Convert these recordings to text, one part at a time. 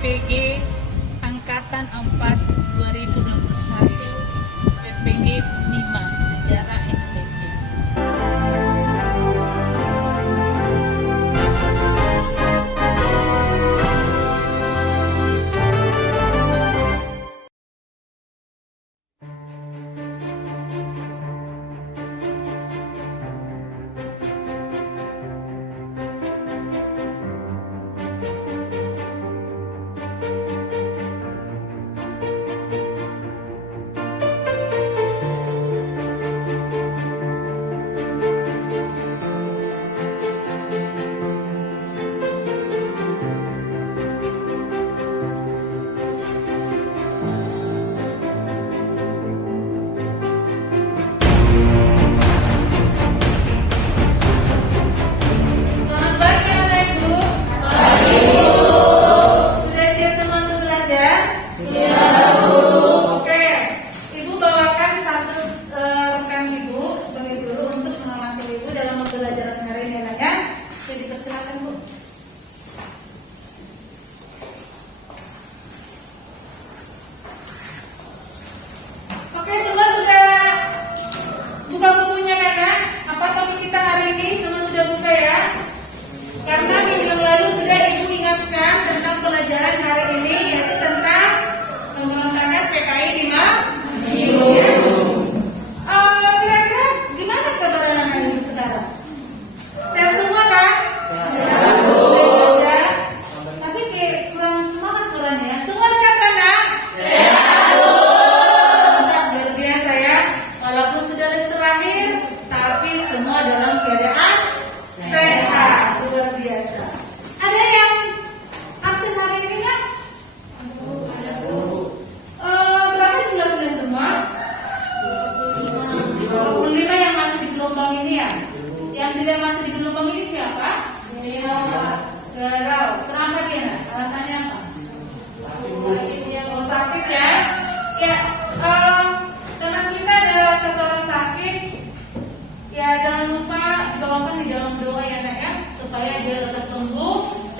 PPG Angkatan 4 2021, PPG Unima Sejarah Indonesia.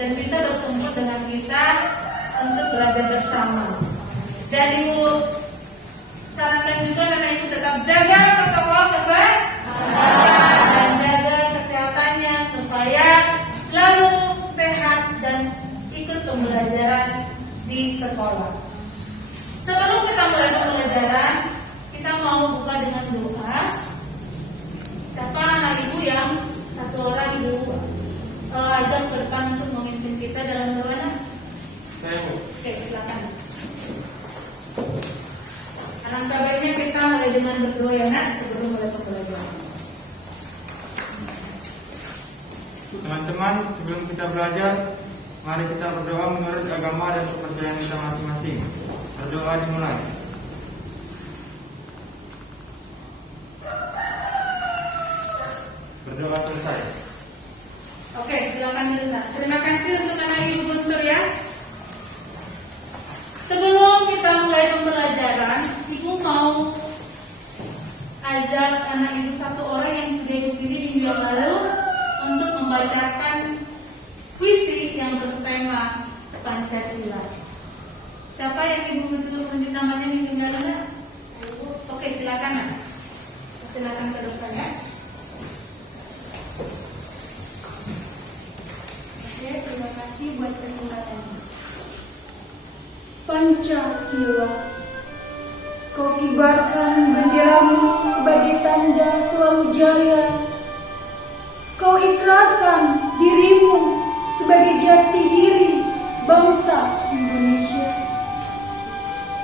Dan bisa bertemu dengan kita untuk belajar bersama. Dan Ibu sarankan juga anak Ibu tetap jaga protokol kesehatan dan jaga kesehatannya supaya selalu sehat dan ikut pembelajaran di sekolah. Sebelum kita mulai pembelajaran, kita mau buka dengan doa. Siapa anak Ibu yang satu orang Ibu ajak ke depan untuk memimpin kita dalam doa? Saya, Bu. Oke, silakan. Alangkah baiknya kita mulai dengan berdoa ya nak sebelum mulai pembelajaran. Teman-teman, sebelum kita belajar, mari kita berdoa menurut agama dan kepercayaan kita masing-masing. Berdoa dimulai. Berdoa selesai. Oke, silakan Mirna. Terima kasih untuk anak Ibu Guntur ya. Sebelum kita mulai pembelajaran, Ibu mau ajak anak Ibu satu orang yang sudah Ibu pilih minggu yang lalu untuk membacakan puisi yang bertema Pancasila. Siapa yang Ibu betul menyebut namanya minggu yang lalu? Oke, silakan. Silakan ke depan ya. Terima kasih buat kesempatannya. Pancasila, kau kibarkan benderamu sebagai tanda selalu jaya. Kau ikrarkan dirimu sebagai jati diri bangsa Indonesia.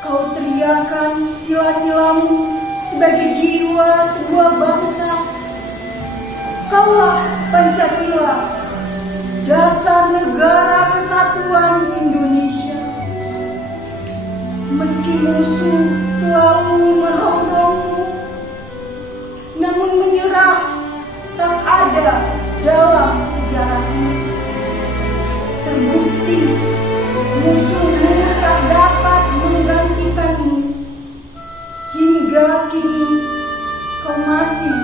Kau teriakan sila-silamu sebagai jiwa sebuah bangsa. Kaulah Pancasila, dasar negara kesatuan Indonesia. Meski musuh selalu merongrongmu, namun menyerah tak ada dalam sejarahmu. Terbukti musuhmu tak dapat menggantikanmu. Hingga kini kau masih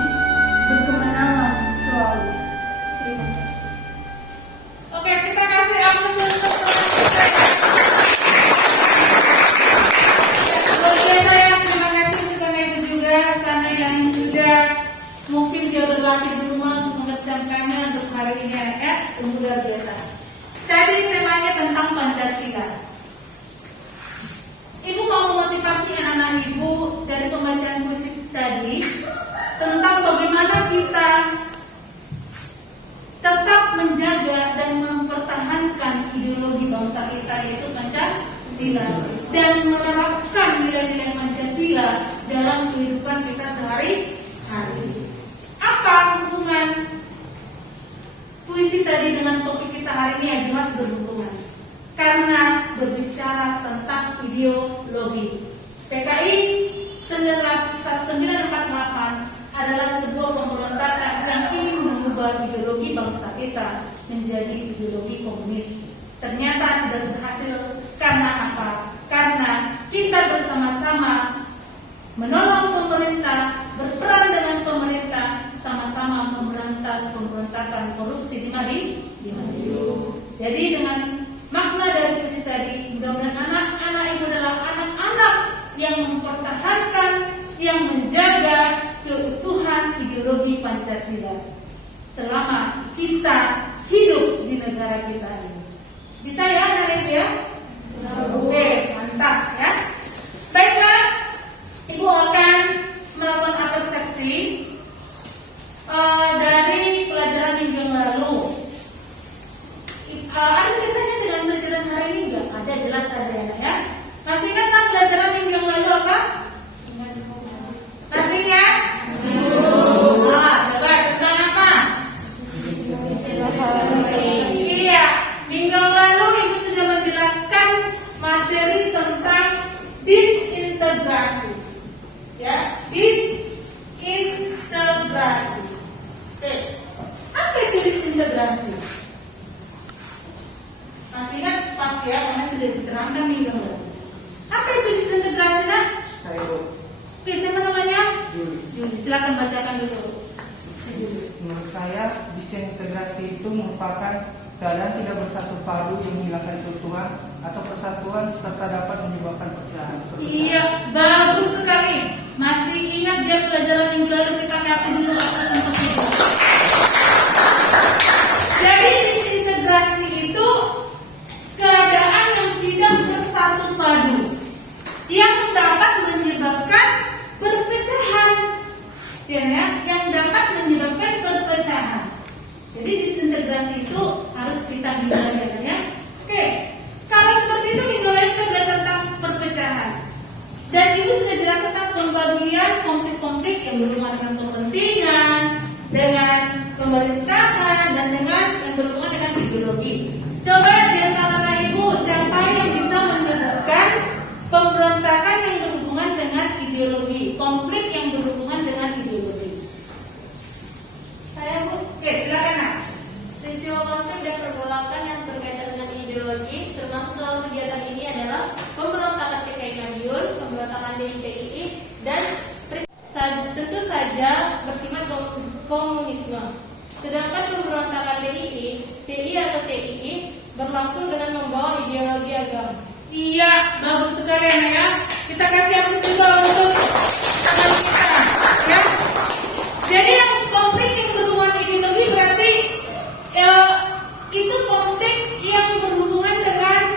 berkemenangan selalu. Terima kasih. Oke, kita kasih aplaus untuk teman kita. hari ini ya, sungguh luar biasa. Jadi temanya tentang Pancasila. Ibu mau memotivasi anak-anak ibu dari pembacaan puisi tadi tentang bagaimana kita tetap menjaga dan mempertahankan ideologi bangsa kita yaitu Pancasila dan menerapkan nilai-nilai Pancasila dalam kehidupan kita sehari-hari. Apa hubungan puisi tadi dengan topik kita hari ini? Yang jelas berhubungan karena berbicara tentang ideologi. PKI 1948 adalah sebuah pemberontakan yang ingin mengubah ideologi bangsa kita menjadi ideologi komunis. Ternyata tidak berhasil. Karena apa? Karena kita bersama-sama menolong pemerintah, berperan dengan pemerintah, sama-sama memberantas pemberontakan korupsi di Madiun. Jadi dengan makna dari puisi tadi, mudah-mudahan anak-anak ibu adalah anak-anak yang mempertahankan, yang menjaga keutuhan ideologi Pancasila selama kita hidup di negara kita ini. Bisa ya anak ibu ya? Oke, mantap ya. Baiklah, ibu akan melakukan apresiasi dari pelajaran minggu yang lalu. Ada kaitannya dengan pelajaran hari ini enggak? Ada, jelas ada ya. Masih ingat kan pelajaran minggu yang lalu apa? Masih ingat? Coba tentang apa? Iya, minggu yang lalu ibu sudah menjelaskan materi tentang disintegrasi. Ya, disintegrasi. Oke, apa itu disintegrasi? Masih ingat pasti ya, karena sudah diterangkan minggu lalu. Apa itu disintegrasi nak? Saya Bu. Oke, siapa namanya? Juli. Silakan bacakan dulu. Menurut saya, disintegrasi itu merupakan keadaan tidak bersatu padu yang menghilangkan keutuhan atau persatuan serta dapat menyebabkan perpecahan. Iya, bagus sekali. Masih ingat dia pelajaran minggu lalu kita kasih dulu untuk itu. Jadi disintegrasi itu keadaan yang tidak bersatu padu yang dapat menyebabkan perpecahan, ya, yang dapat menyebabkan perpecahan. Jadi disintegrasi itu harus kita hindari ya. Oke, kalau seperti itu minggu lalu kita belajar tentang perpecahan. Dan ibu sudah jelas tentang pembagian konflik-konflik yang berhubungan dengan kepentingan, dengan pemerintahan, dan dengan yang berhubungan dengan ideologi. Coba di antara ibu siapa yang bisa menyebutkan pemberontakan yang berhubungan dengan ideologi, konflik yang berhubungan dengan ideologi? Saya Bu. Oke, silakan nak. Peristiwa konflik dan pergolakan yang berkaitan dengan ideologi termasuk dalam kegiatan ini adalah pemberontakan PKI Madiun, pemberontakan DITII, dan tentu saja bersifat komunisme. Sedangkan pemberontakan TI atau TII berlangsung dengan membawa ideologi agama. Iya, bagus sekali ya. Kita kasih aplaus juga untuk teman kita, ya. Jadi yang konflik yang berhubungan ideologi berarti itu konflik yang berhubungan dengan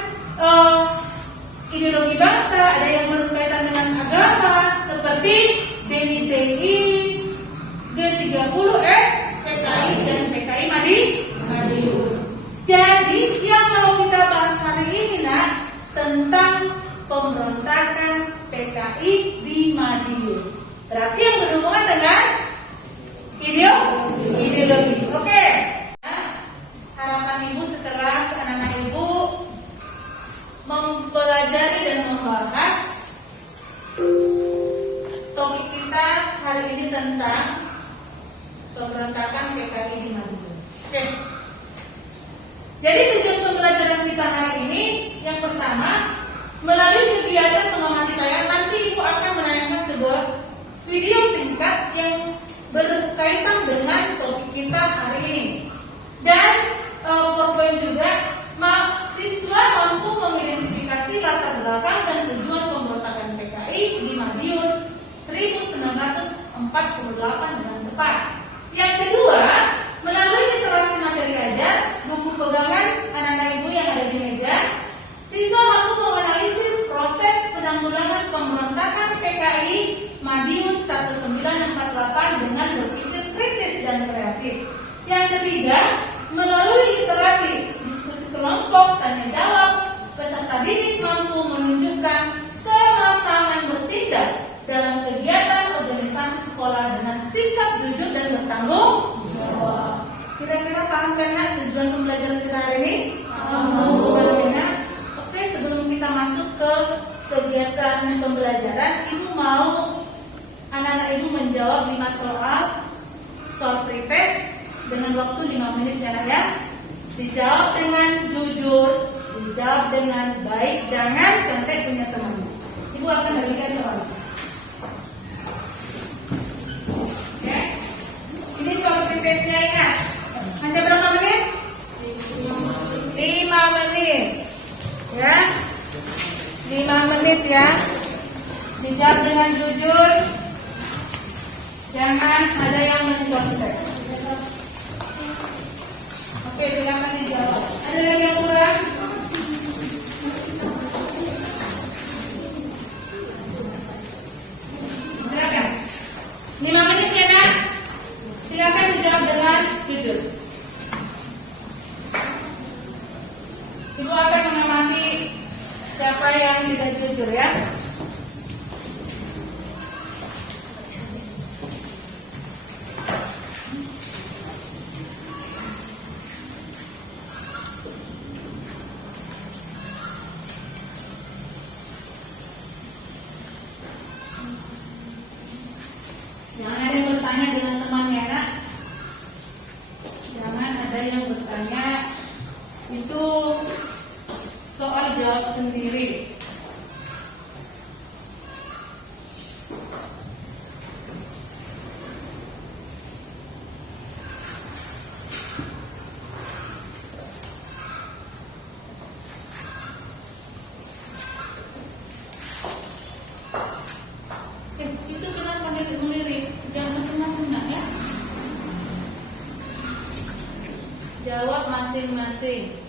ideologi bangsa, ada yang berkaitan dengan agama seperti DITI, G30S, PKI dan PKI Madiun. Jadi yang mau kita bahas hari ini nak tentang pemberontakan PKI di Madiun. Berarti yang berhubungan dengan ideologi. Oke. Harapan ibu setelah anak-anak ibu mempelajari dan membahas topik kita hari ini tentang pemberontakan PKI di Madiun. Oke. Jadi tujuan pembelajaran kita hari ini yang pertama, melalui kegiatan mengamati layar nanti ibu akan menayangkan sebuah video singkat yang berkaitan dengan topik kita hari ini. Dan poin juga mahasiswa mampu mengidentifikasi latar belakang dan tujuan pemberontakan PKI di Madiun 1948 dengan tepat. Yang kedua, melalui literasi materi Oke. Yang ketiga, melalui literasi, diskusi kelompok, tanya jawab, peserta didik mampu menunjukkan kematangan bertindak dalam kegiatan organisasi sekolah dengan sikap jujur dan bertanggung jawab. Kira-kira paham kan ya tujuan pembelajaran kita hari ini? Paham. Oke, sebelum kita masuk ke kegiatan pembelajaran, Ibu mau anak-anak Ibu menjawab 5 soal pretest dengan waktu 5 menit ya. Dijawab dengan jujur, dijawab dengan baik, jangan contek punya teman. Ibu akan berikan soal. Oke. Ini soal pretestnya, ingat. Hanya berapa menit? 5 menit. Ya. 5 menit ya. Dijawab dengan jujur. Jangan ada yang mencontek. Oke, silakan dijawab. Ada lagi yang kurang? Silakan. 5 menit ya, Nak. Silakan dijawab dengan jujur. Ibu akan mengamati siapa yang tidak jujur ya. Jangan ada yang bertanya dengan temannya, Nak. Jangan ada yang bertanya. Itu soal jawab sendiri. Itu kenapa dia melirik? Jangan masing-masing, Nak, ya. Jawab masing-masing.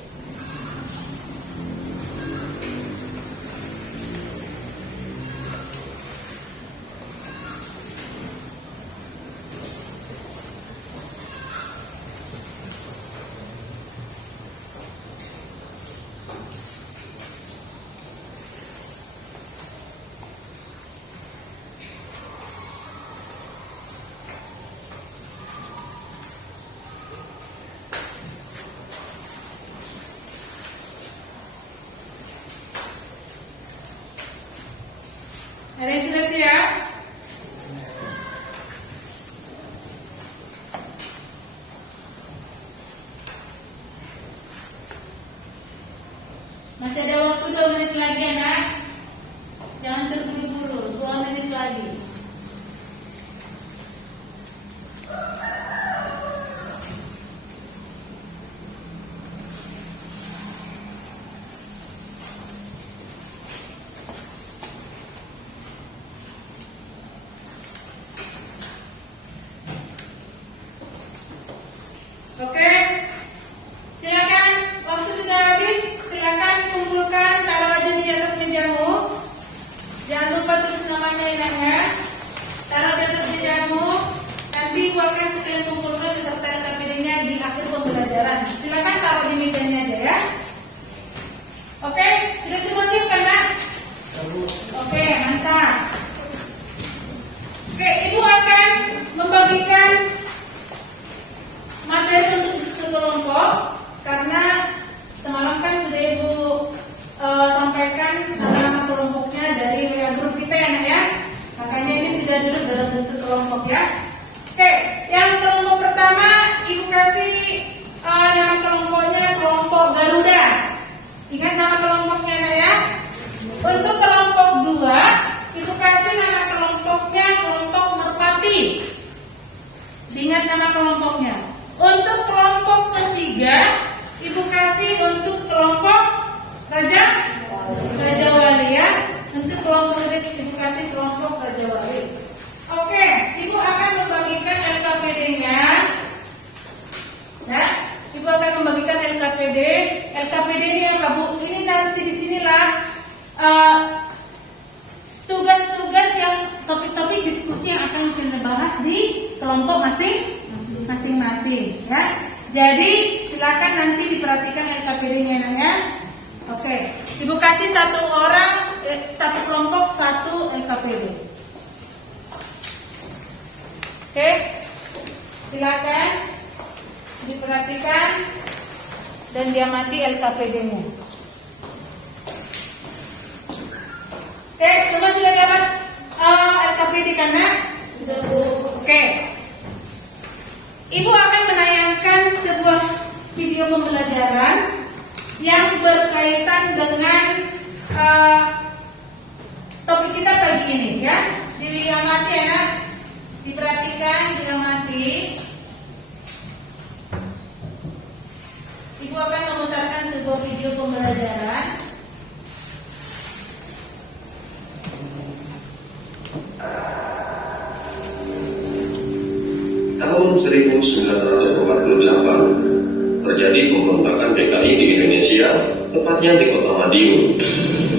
Ada yang sudah siap? Masih ada waktu 2 menit lagi ya, Nak. Jangan terburu-buru, 2 menit lagi. Oke, silakan. Waktu sudah habis. Silakan kumpulkan, taruh aja di atas mejamu. Jangan lupa tulis namanya ya. Taruh di atas mejamu. Nanti Ibu akan sekalian kumpulkan beserta LKPD-nya di akhir pembelajaran. Silakan taruh di mejanya aja ya. Oke, sudah semua siap kan, Nak? Oke, mantap. Oke, Ibu akan membagikan materi untuk diskusi kelompok karena semalam kan sudah Ibu sampaikan nama kelompoknya dari WA grup kita ya, Nak, ya. Makanya ini sudah duduk dalam bentuk kelompok ya. Oke, yang kelompok pertama Ibu kasih nama kelompoknya kelompok Garuda. Ingat nama kelompoknya, Nak, ya. Untuk kelompok 2 Ibu kasih nama kelompoknya kelompok Merpati. Ingat nama kelompoknya. Untuk kelompok ketiga, Ibu kasih untuk kelompok Raja Wali ya. Untuk kelompok ketiga Ibu kasih kelompok Raja Wali. Oke, Ibu akan membagikan LKPD-nya. Ya, Ibu akan membagikan LKPD. LKPD ini apa, Bu? Ini nanti di sinilah tugas-tugas yang topik-topik diskusi yang akan kita bahas di kelompok masing-masing. masing-masing ya. Jadi silakan nanti diperhatikan LKPD-nya ya. Oke, Ibu kasih satu kelompok satu LKPD. Oke, silakan diperhatikan dan diamati LKPD-nya. Oke, semua sudah dapat LKPD kan? Oke. Ibu akan menayangkan sebuah video pembelajaran yang berkaitan dengan topik kita pagi ini ya. Diamati ya nak, diperhatikan, diamati. Ibu akan memutarkan sebuah video pembelajaran. Tahun 1948 terjadi pemberontakan PKI di Indonesia, tepatnya di Kota Madiun,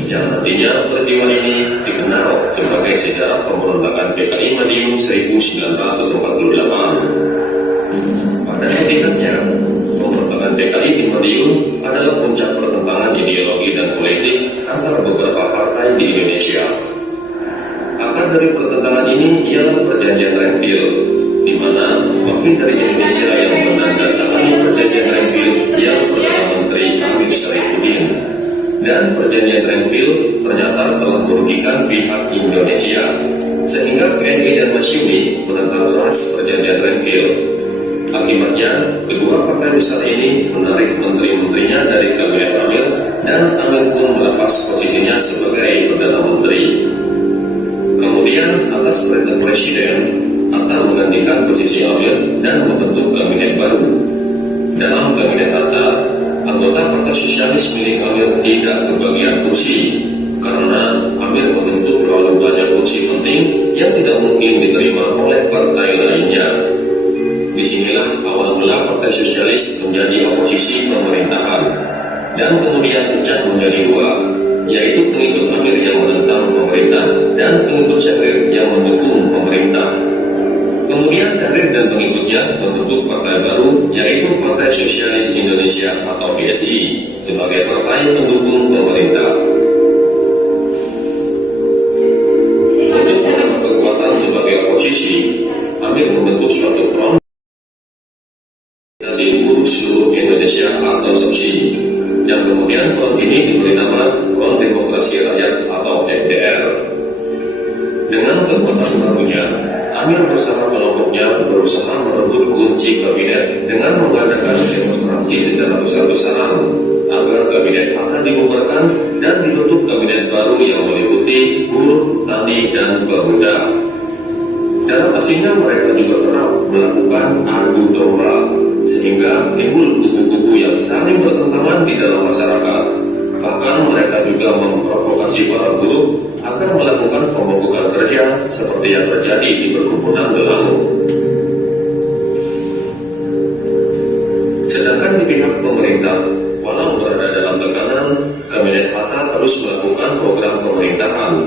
yang nantinya peristiwa ini dikenal sebagai sejarah pemberontakan PKI Madiun 1948. Pada hakikatnya, pemberontakan PKI di Madiun adalah puncak pertentangan ideologi dan politik antara beberapa partai di Indonesia. Akar dari pertentangan ini ialah perjanjian Renville, di mana wakil dari Indonesia yang menandatangani perjanjian Renville yang Perdana Menteri Amir Syarifuddin, dan perjanjian Renville ternyata telah merugikan pihak Indonesia, sehingga PNI dan Masyumi menentang keras perjanjian Renville. Akibatnya, kedua partai besar ini menarik menteri-menterinya dari kabinet Amir, dan Amir pun melepas posisinya sebagai Perdana Menteri. Kemudian atas perintah Presiden, Hatta menggantikan posisi Amir dan membentuk kabinet baru. Dalam kabinet Hatta, anggota Partai Sosialis milik Amir tidak kebagian kursi karena Amir membentuk terlalu banyak kursi penting yang tidak mungkin diterima oleh partai lainnya. Disinilah awal mula Partai Sosialis menjadi oposisi pemerintahan dan kemudian pecah menjadi dua, yaitu pengikut Amir yang menentang pemerintah dan pengikut Syahrir yang mendukung pemerintah. Kemudian Syahrir dan pengikutnya membentuk partai baru, yaitu Partai Sosialis Indonesia atau PSI, sebagai partai pendukung pemerintah. Untuk menambah kekuatan sebagai oposisi, Amir membentuk suatu front buruh seluruh Indonesia atau SOPSI, yang kemudian front ini diberi nama Front Demokrasi Rakyat atau FDR. Dengan kekuatan barunya, Amir bersama kelompoknya berusaha merebut kunci kabinet dengan mengadakan demonstrasi secara besar-besaran agar kabinet akan dibubarkan dan dibentuk kabinet baru yang meliputi buruh, tani, dan pemuda. Dalam aksinya mereka juga kerap melakukan adu domba, sehingga timbul kubu-kubu yang saling bertentangan di dalam masyarakat. Bahkan mereka juga memprovokasi para buruh agar melakukan pemogokan kerja seperti yang terjadi di perkebunan Delangu. Sedangkan di pihak pemerintah, walau berada dalam tekanan, kabinet Hatta terus melakukan program pemerintahan.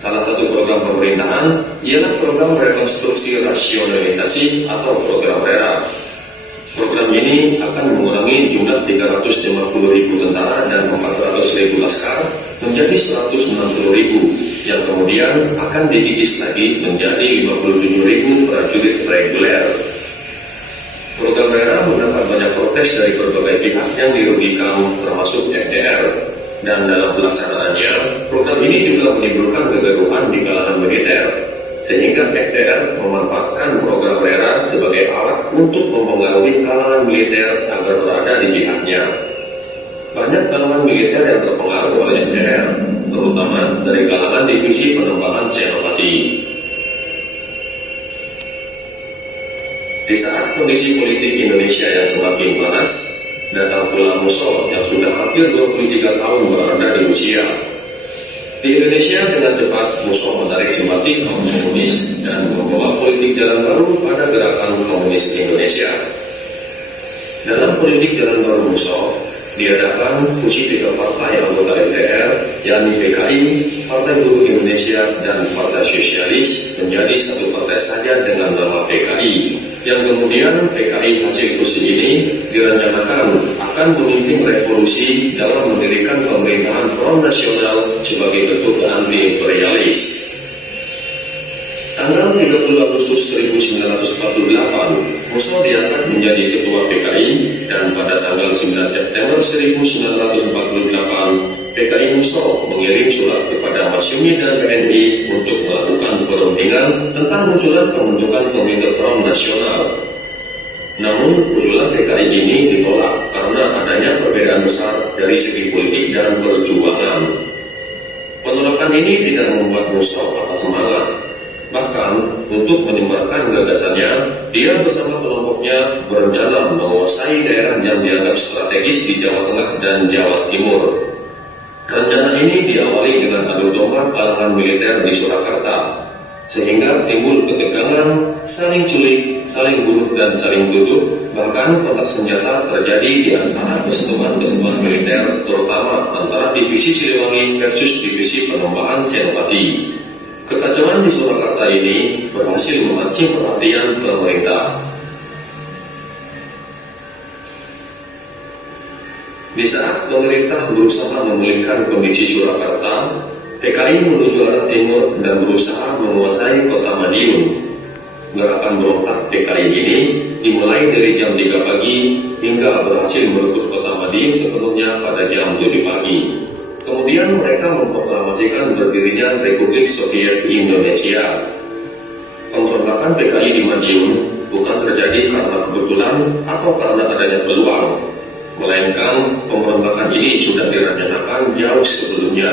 Salah satu program pemerintahan ialah program rekonstruksi rasionalisasi atau program RERA. Program ini akan mengurangi jumlah 350.000 tentara dan 400.000 laskar menjadi 160.000, yang kemudian akan dikikis lagi menjadi 57.000 prajurit reguler. Program RERA mendapat banyak protes dari berbagai pihak yang dirugikan, termasuk FDR. Dan dalam pelaksanaannya, program ini juga menimbulkan kegaduhan di kalangan militer, sehingga FDR memanfaatkan program RERA sebagai alat untuk mempengaruhi kalangan militer agar berada di pihaknya. Banyak kalangan militer yang terpengaruh oleh FDR, terutama dari kalangan divisi penembakan Senopati. Di saat kondisi politik Indonesia yang semakin panas, datang pula Musso yang sudah hampir 23 tahun berada di Rusia. Di Indonesia dengan cepat Musso menarik simpati kaum komunis dan membawa politik jalan baru pada gerakan komunis Indonesia. Dalam politik jalan baru Musso, diadakan fusi 3 partai anggota MPR, yakni PKI, Partai Buruh Indonesia, dan Partai Sosialis menjadi satu partai saja dengan nama PKI. Yang kemudian PKI hasil fusi ini direncanakan akan memimpin revolusi dalam mendirikan pemerintahan Front Nasional sebagai bentuk anti-imperialis. Tanggal 30 Agustus 1948, Musso diangkat menjadi ketua PKI dan pada tanggal 9 September 1948, PKI Musso mengirim surat kepada Masyumi dan PNI untuk melakukan perundingan tentang usulan pembentukan Komite Front Nasional. Namun, usulan PKI ini ditolak karena adanya perbedaan besar dari segi politik dan perjuangan. Penolakan ini tidak membuat Musso patah semangat. Bahkan, untuk menyebarkan gagasannya, dia bersama kelompoknya berencana menguasai daerah yang dianggap strategis di Jawa Tengah dan Jawa Timur. Rencana ini diawali dengan adu domba kalangan militer di Surakarta, sehingga timbul ketegangan, saling culik, saling bunuh dan saling tuduh, bahkan kontak senjata terjadi di antara kesatuan-kesatuan militer, terutama antara divisi Siliwangi versus divisi Penembakan Senopati. Kekacauan di Surakarta ini berhasil memancing perhatian pemerintah. Di saat pemerintah berusaha memulihkan kondisi Surakarta, PKI menuju arah timur dan berusaha menguasai kota Madiun. Gerakan berontak PKI ini dimulai dari jam 3 pagi hingga berhasil merebut kota Madiun sepenuhnya pada jam 7 pagi. Kemudian mereka memproklamasikan berdirinya Republik Soviet Indonesia. Pemberontakan PKI di Madiun bukan terjadi karena kebetulan atau karena adanya peluang, melainkan pemberontakan ini sudah direncanakan jauh sebelumnya.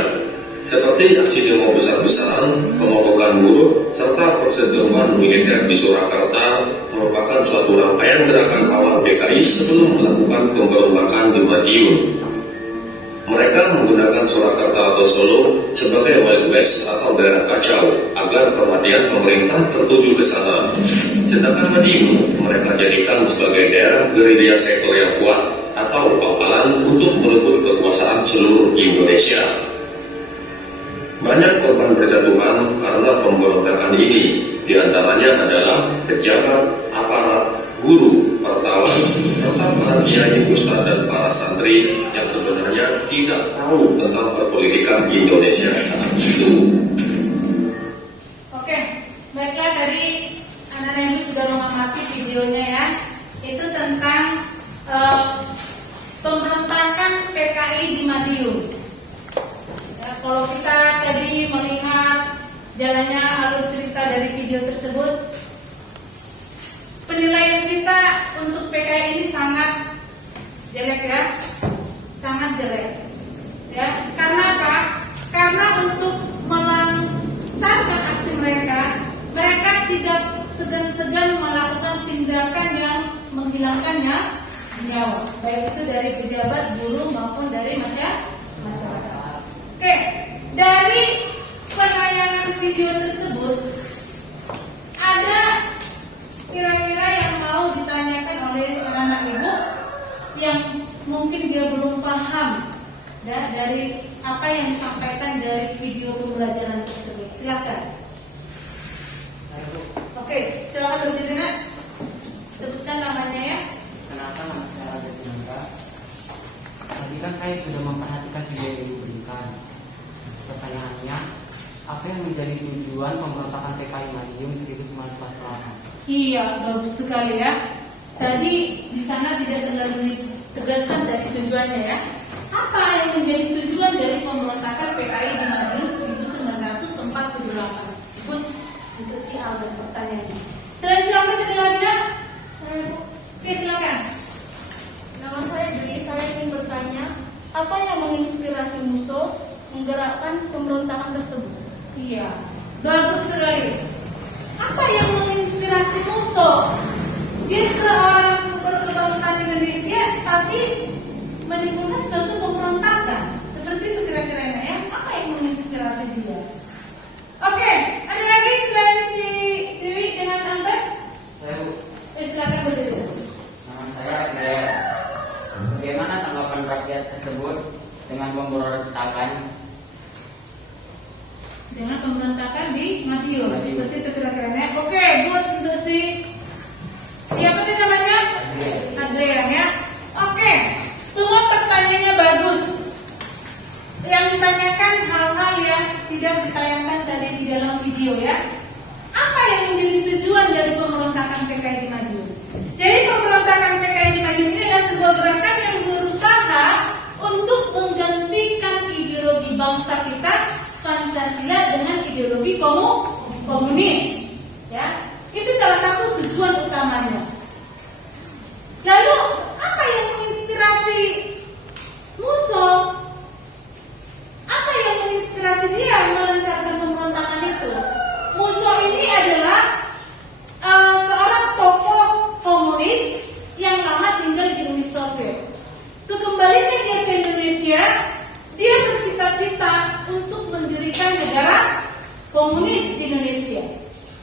Seperti aksi demo besar-besaran, pemogokan buruh, serta perseteruan militer di Surakarta merupakan suatu rangkaian gerakan awal PKI sebelum melakukan pemberontakan di Madiun. Mereka menggunakan Surakarta atau Solo sebagai Wild West atau daerah kacau agar perhatian pemerintah tertuju ke sana. Sedangkan Madiun mereka jadikan sebagai daerah gerilya sektor yang kuat atau pangkalan untuk merebut kekuasaan seluruh Indonesia. Banyak korban berjatuhan karena pemberontakan ini, diantaranya adalah pejabat, aparat, guru, wartawan, serta para kiai, ustadz dan para santri yang sebenarnya tidak tahu tentang perpolitikan Indonesia saat itu. Oke, baiklah, dari anak-anak yang sudah mengamati videonya ya, itu tentang pemberontakan PKI di Madiun. Ya, kalau kita tadi melihat jalannya alur cerita dari video tersebut, penilaian kita untuk PKI ini sangat jelek ya, sangat jelek. Ya, karena apa? Karena untuk melancarkan aksi mereka tidak segan-segan melakukan tindakan yang menghilangkan nyawa, baik itu dari pejabat, buruh maupun dari masyarakat. Oke, dari penayangan video tersebut ada kira-kira yang mau ditanyakan oleh anak-anak ibu yang mungkin dia belum paham ya, dari apa yang disampaikan dari video pembelajaran tersebut. Silakan. Oke, silakan berdiri nak. Sebutkan namanya ya. Kenapa nama saya Raja Sinangka? Tadi kan saya sudah memperhatikan video yang ibu berikan. Pertanyaannya, apa yang menjadi tujuan pemberontakan PKI Madiun 1948? Iya, bagus sekali ya. Tadi di sana tidak terlalu ditegaskan dari tujuannya ya. Apa yang menjadi tujuan dari pemberontakan PKI di Madiun 1948? Ikut si Albert pertanyaannya. Selain siapa tadi lagi nak? Oke, silakan. Nama saya Dwi, saya ingin bertanya, apa yang menginspirasi Musso menggerakkan pemberontakan tersebut? Iya, bagus sekali. Apa yang menginspirasi Musso? Dia seorang berkebangsaan Indonesia, tapi menimbulkan suatu pemberontakan. Seperti itu kira-kira ya. Apa yang menginspirasi dia? Oke, ada lagi selain si Dewi dengan Albert? Saya Silakan berdiri. nama saya Ade. Bagaimana tanggapan rakyat Madiun. Seperti itu kira-kira ya. Oke, buat untuk siapa sih namanya? Adrian ya. Oke, semua pertanyaannya bagus. Yang ditanyakan hal-hal yang tidak ditayangkan tadi di dalam video ya. Apa yang menjadi tujuan dari pemberontakan PKI di Madiun? Jadi pemberontakan PKI di Madiun ini adalah sebuah gerakan yang berusaha untuk menggantikan ideologi bangsa kita Pancasila dengan ideologi komunis. Ya, itu salah satu tujuan utamanya. Lalu apa yang menginspirasi Musso? Apa yang menginspirasi dia melancarkan pemberontakan itu? Musso ini adalah seorang tokoh komunis yang lama tinggal di Uni Soviet. Sekembalinya dia ke Indonesia, dia bercita-cita untuk mendirikan negara komunis di Indonesia.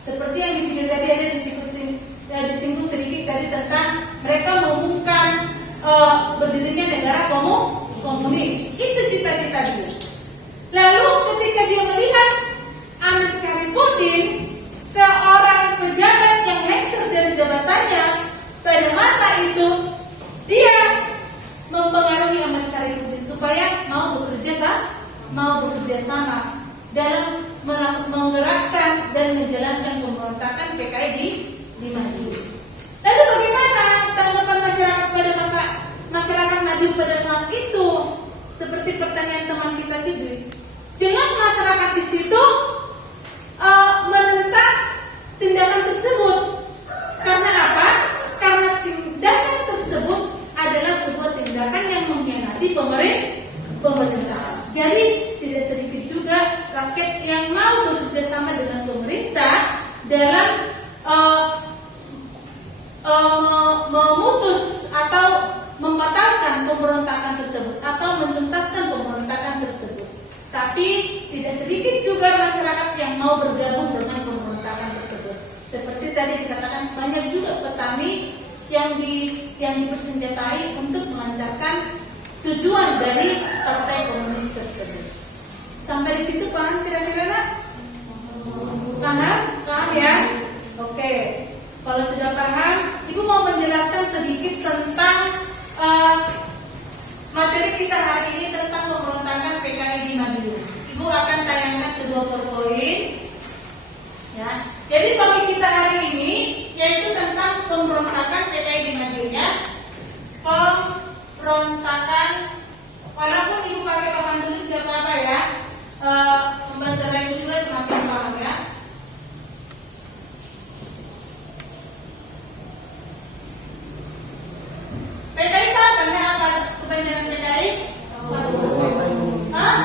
Seperti yang di video tadi ada disinggung sedikit tadi tentang mereka mengumumkan berdirinya negara komunis. Itu cita-cita dia. Lalu ketika dia melihat Amir Syarifuddin, seorang pejabat yang lengser dari jabatannya pada masa itu, dia mempengaruhi Amir Syarifuddin supaya mau bekerja sama dalam menggerakkan dan menjalankan pemberontakan PKI di Madiun. Lalu bagaimana tanggapan masyarakat pada masyarakat Madiun pada saat itu? Seperti pertanyaan teman kita Sidri, jelas masyarakat di situ menentang tindakan tersebut. Karena apa? Karena tindakan tersebut adalah sebuah tindakan yang mengkhianati pemerintah. Jadi tidak sedikit juga rakyat yang mau bekerja sama dengan pemerintah dalam memutus atau membatalkan pemberontakan tersebut atau menuntaskan pemberontakan tersebut. Tapi tidak sedikit juga masyarakat yang mau bergabung dengan pemberontakan tersebut. Seperti tadi dikatakan, banyak juga petani yang dipersenjatai untuk melancarkan tujuan dari partai komunis tersebut. Sampai di situ paham kira-kira? Paham ya? Oke. Kalau sudah paham, Ibu mau menjelaskan sedikit tentang materi kita hari ini tentang pemberontakan PKI di Madiun. Ibu akan tayangkan sebuah PowerPoint. Ya. Jadi topik kita hari ini yaitu tentang pemberontakan PKI di Madiun ya. Pemberontakan, walaupun Ibu pakai papan tulis tidak apa-apa ya. Membantu Ibu juga semakin paham ya. PKI tahu kan apa kepanjangan PKI? Hah?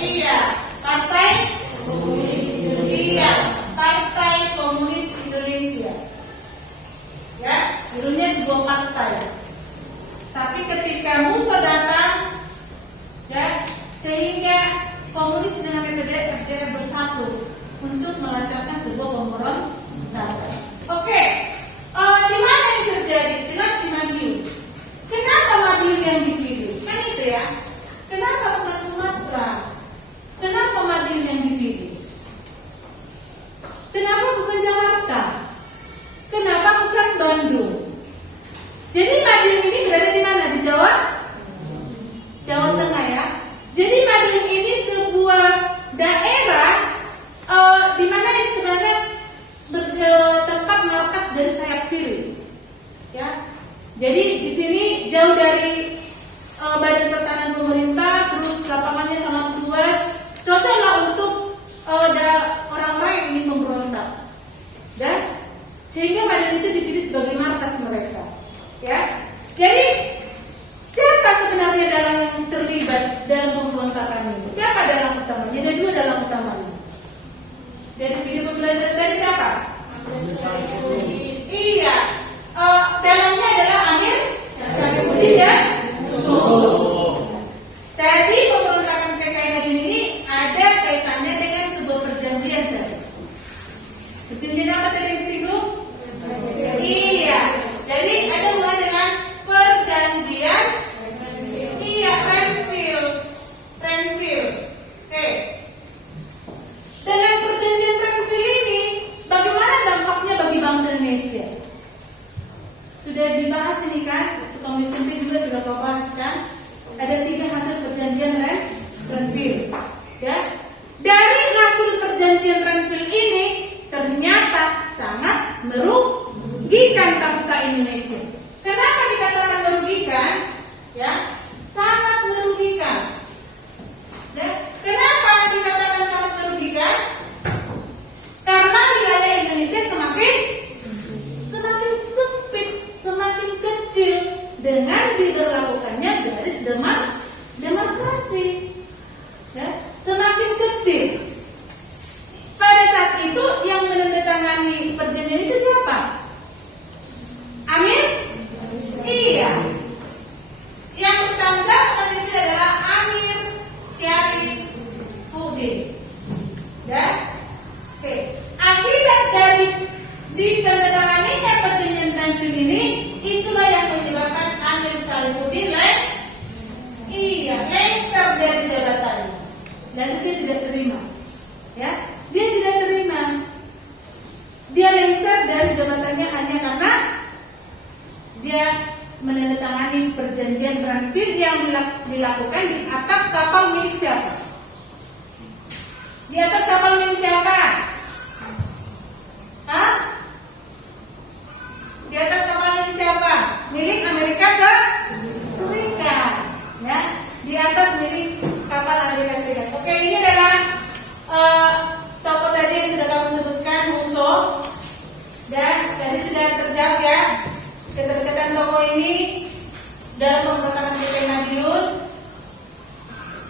Iya, Partai Komunis Indonesia. Iya, Partai Komunis Indonesia. Ya, dulunya sebuah partai. Tapi ketika Musso datang, ya, sehingga komunis dengan PPD bersatu untuk melancarkan sebuah pemberontakan. Oke. Di mana ini terjadi? Jelas di Madiun. Kenapa Madiun yang dipilih? Kan itu ya. Kenapa bukan Sumatera? Kenapa Madiun yang dipilih? Kenapa bukan Jakarta? Kenapa bukan Bandung? Jadi Madiun ini berada di mana? Di Jawa Tengah ya. Jadi Madiun ini sebuah daerah di mana ini sebenarnya tempat markas dari sayap kiri, ya. Jadi di sini jauh dari badan pertahanan pemerintah, terus lapangannya sangat luas, cocoklah untuk orang-orang yang ingin memberontak, dan sehingga Madiun itu dipilih sebagai markas mereka, ya. Jadi siapa sebenarnya dalam yang terlibat dalam pemberontakan ini? Siapa dalam utamanya? Ada dua dalam utamanya. Dari video pembelajaran tadi siapa? Iya, dalamnya adalah Amir Syarifuddin dan Musso. Tadi pemberontakan PKI Madiun ini ada kaitannya dengan sebuah perjanjian tadi. Perjanjian apa tadi yang disinggung? merugikan bangsa Indonesia. Kenapa dikatakan merugikan? Ya, sangat merugikan. Dan kenapa dikatakan sangat merugikan? Karena wilayah Indonesia semakin sempit, semakin kecil dengan diberlakukannya garis demokrasi. Ya, semakin kecil. Pada saat itu yang menandatangani perjanjian itu siapa? Amir? Iya. Yang bertanggung jawab atas itu adalah Amir Syarifuddin. Ya. Oke. Akibat dari ditandatanganinya perjanjian Tanjung ini, itulah yang menyebabkan Amir Syarifuddin lengser dari jabatannya. Dan dia tidak terima. Ya. Dia tidak terima. Dia lengser dari jabatannya hanya karena dia menandatangani perjanjian Brandfield yang dilakukan di atas kapal milik siapa? Di atas kapal milik siapa? Hah? Di atas kapal milik siapa? Milik Amerika Serikat. Ya, di atas milik kapal Amerika Serikat. Oke, ini adalah tokoh tadi yang sudah kamu sebutkan, Musso. Dan tadi sudah terjawab ya keterkaitan tokoh ini dalam pemberontakan PKI Madiun.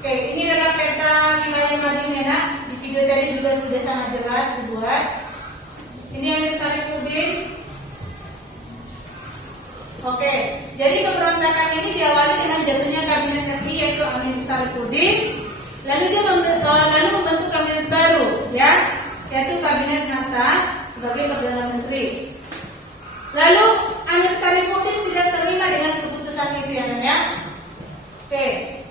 Oke, ini adalah peta wilayah Madiun ya nak. Di video tadi juga sudah sangat jelas dibuat. Ini Amir Syarifuddin. Oke, jadi pemberontakan ini diawali dengan jatuhnya kabinet RI yaitu Amir Syarifuddin. Lalu dia membentuk kabinet baru, ya, yaitu kabinet Hatta sebagai perdana menteri. Lalu Amir Syarifuddin tidak terima dengan keputusan itu ya, kan ya. Oke,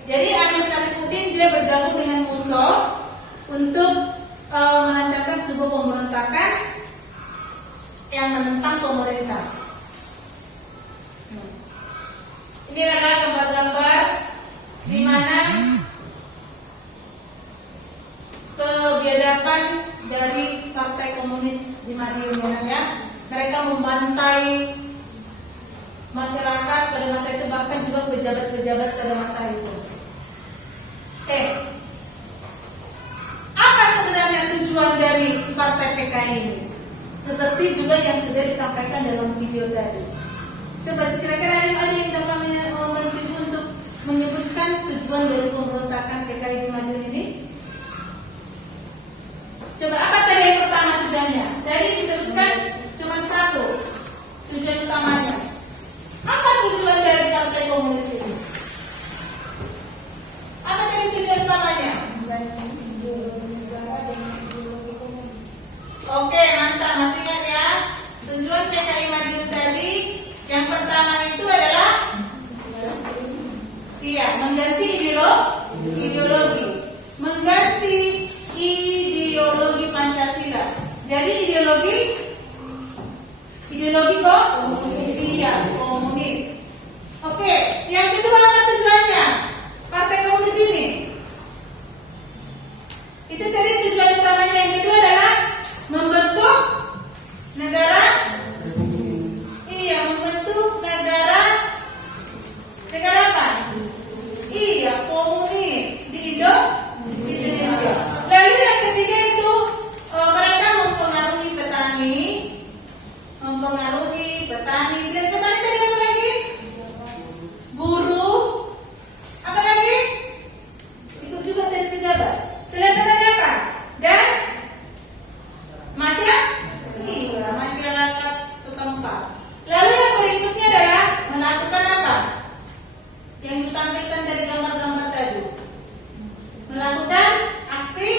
jadi Amir Syarifuddin dia bergabung dengan Musso untuk melancarkan sebuah pemberontakan yang menentang pemerintah. Ini adalah gambar-gambar di mana kebiadaban dari Partai Komunis di Madiun ya. Mereka membantai masyarakat pada masa itu, bahkan juga pejabat-pejabat pada masa itu. Oke, apa sebenarnya tujuan dari Partai PKI ini? Seperti juga yang sudah disampaikan dalam video tadi. Coba kira-kira ada yang dapat membantu untuk menyebutkan tujuan dari pemberontakan PKI di Madiun ini? Coba apa tadi yang pertama tujuannya? Tadi disebutkan cuma satu tujuan utamanya. Apa tujuan dari Partai Komunis ini? Apa tadi tujuan utamanya? Oke, mantap, masih ingat ya? Tujuan PKI Madiun tadi yang pertama itu adalah mengganti ideologi, mengganti ideologi Pancasila. Jadi ideologi kok komunis. Oke, yang kedua apa tujuannya? Partai Komunis ini. Itu tadi tujuan utamanya. Yang kedua adalah membentuk negara. Membentuk negara apa? Komunis di Indonesia. Lalu yang ketiga itu mereka mempengaruhi petani. Selain petani tadi apa lagi? Buruh. Apa lagi? Ikut juga dari pejabat. Selain petani apa? Dan masyarakat setempat. Lalu yang berikutnya adalah melakukan apa? Yang ditampilkan dari gambar-gambar tadi. Melakukan aksi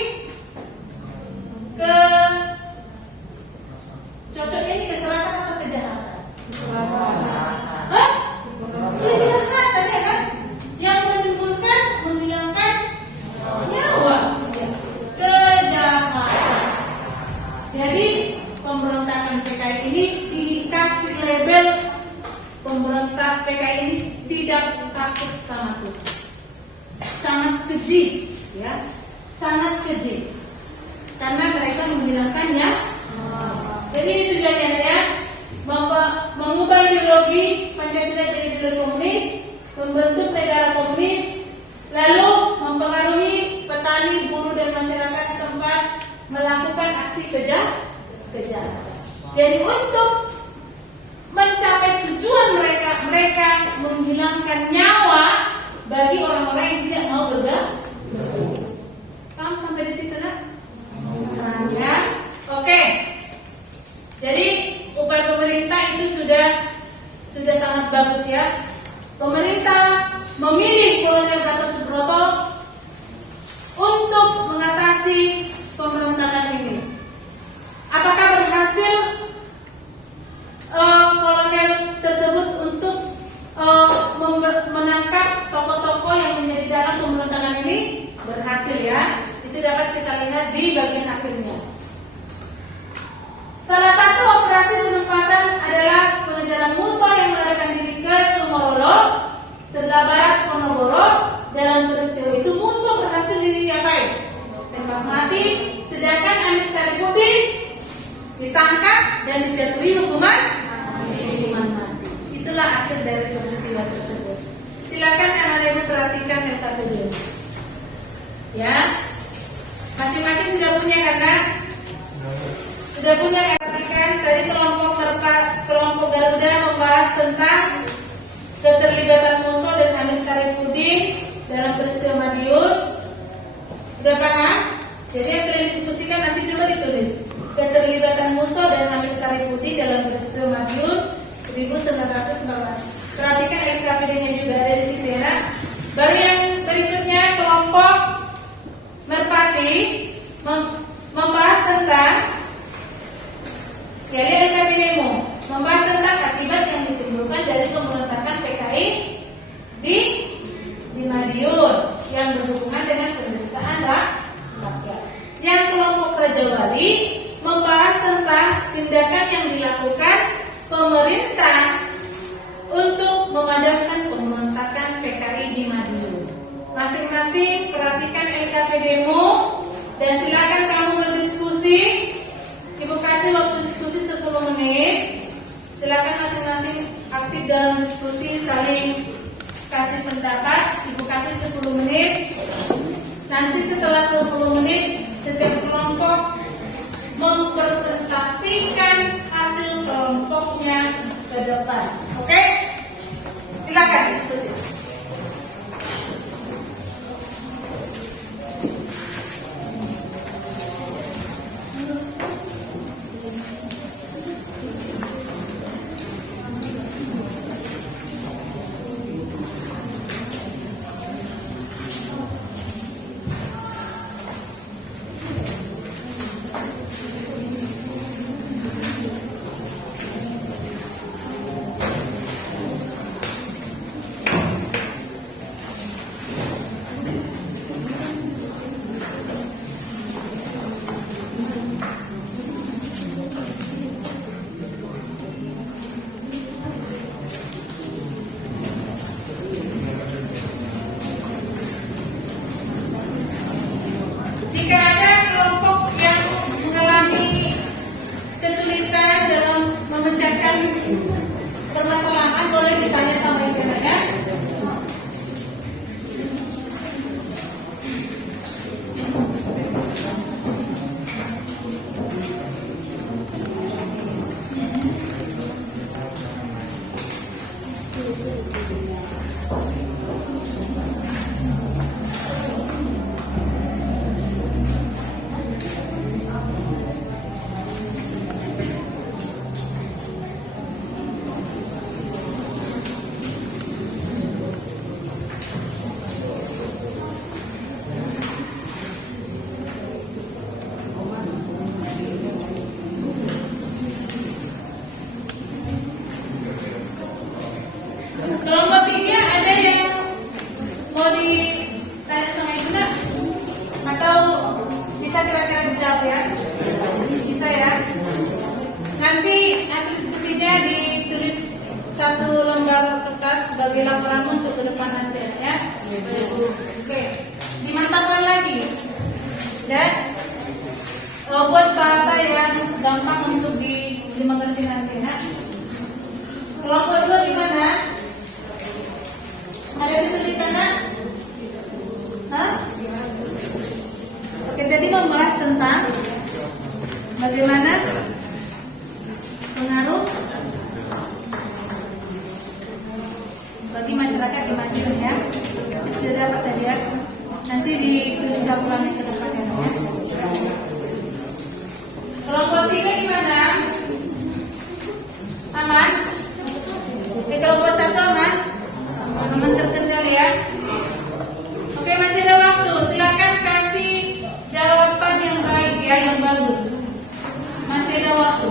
cocoknya ini kekerasan atau kejahatan? Kejahatan ya kan? Yang menimbulkan, menghilangkan nyawa. Kejahatan. Jadi pemberontakan PKI ini dikasih label pemberontak PKI ini tidak takut sama Tuhan. Sangat keji, ya, sangat keji. Karena mereka menghilangkannya. Jadi itu tujuannya ya, bahwa ideologi Pancasila jadi ideologi komunis, membentuk negara komunis, lalu mempengaruhi petani, buruh dan masyarakat setempat melakukan aksi kejahatan. Jadi untuk mencapai tujuan mereka menghilangkan nyawa bagi orang-orang yang tidak mau bergabung. Paham sampai di situ nak? Ya, oke. Jadi upaya pemerintah itu sudah sangat bagus ya. Pemerintah memilih Kolonel Gatot Subroto untuk mengatasi pemberontakan ini. Apakah berhasil kolonel tersebut untuk menangkap tokoh-tokoh yang menjadi dalam pemberontakan ini? Berhasil ya. Itu dapat kita lihat di bagian akhirnya. Salah satu operasi penumpasan adalah pengejaran musuh yang melarikan diri ke Sumorolo, sebelah barat Ponorogo. Dalam peristiwa itu musuh berhasil diapain? Tembak mati, sedangkan Amir Saripudin ditangkap dan dijatuhi hukuman mati. Itulah akhir dari peristiwa tersebut. Silakan anak-anak ibu perhatikan metode ini. Ya, masing-masing sudah punya karena sudah punya kan tadi kelompok Garuda membahas tentang keterlibatan musuh dan Amir Saripudin dalam peristiwa Madiun. Sudah paham? Jadi yang telah diskusikan nanti coba ditulis keterlibatan musuh dan Amir Saripudin dalam peristiwa Madiun 1919. Perhatikan LKPD-nya juga ada di situ ya. Baru yang berikutnya kelompok Merpati membahas tentang jadi LKPD-mu membahas tentang akibat yang ditimbulkan dari pemberontakan PKI di Madiun yang berhubungan dengan penderitaan rakyat. Yang kelompok Raja Wali membahas tentang tindakan yang dilakukan pemerintah untuk memadamkan pemberontakan PKI di Madiun. Masing-masing perhatikan LKPD-mu dan silakan kamu berdiskusi. Ibu kasih waktu diskusi 10 menit. Silakan masing-masing aktif dalam diskusi, saling kasih pendapat. Ibu kasih 10 menit. Nanti setelah 10 menit setiap kelompok mempresentasikan hasil kelompoknya ke depan. Oke? Silakan diskusi. Jika ada kelompok yang mengalami kesulitan dalam memecahkan permasalahan, boleh ditanya sama ibu saya. Kelompok 3 ada yang mau ditanya sama ibu nak? Atau bisa kira-kira dijawab ya? Bisa ya? Nanti hasil diskusinya ditulis satu lembar kertas sebagai laporan untuk ke depan nanti ya. Oke. Dimantapkan lagi. Dan buat bahasa yang gampang untuk dimengerti nanti ya. Kelompok 2 Bagaimana pengaruh bagi masyarakat di Madiun ya? Sudah dapat tadi ya? Nanti ditulis ulang ke depan ya. Kelompok 3 gimana? Aman? Kelompok 1 aman? Aman terkendali ya? Oke, masih ada waktu. Silakan kasih jawaban yang baik ya, yang bagus. Masih ada waktu.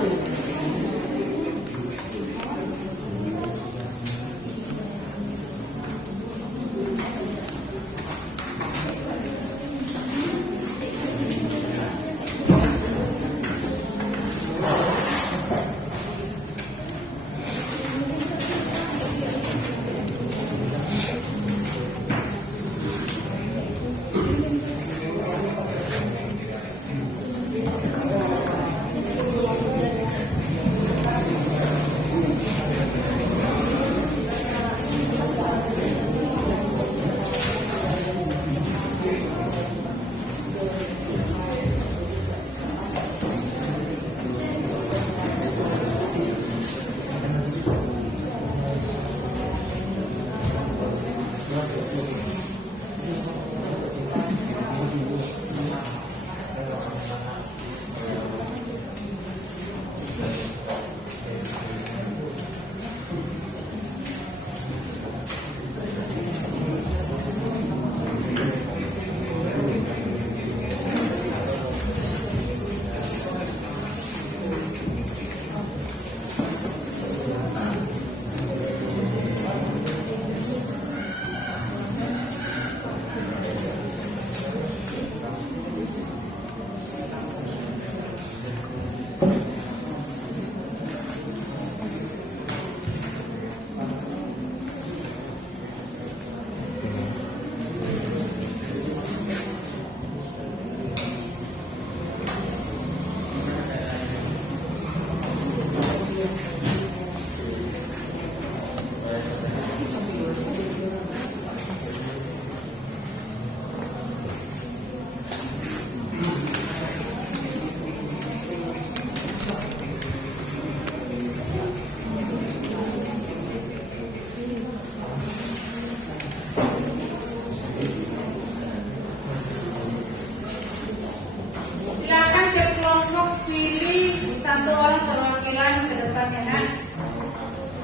satu orang perwakilan ke depannya, nak.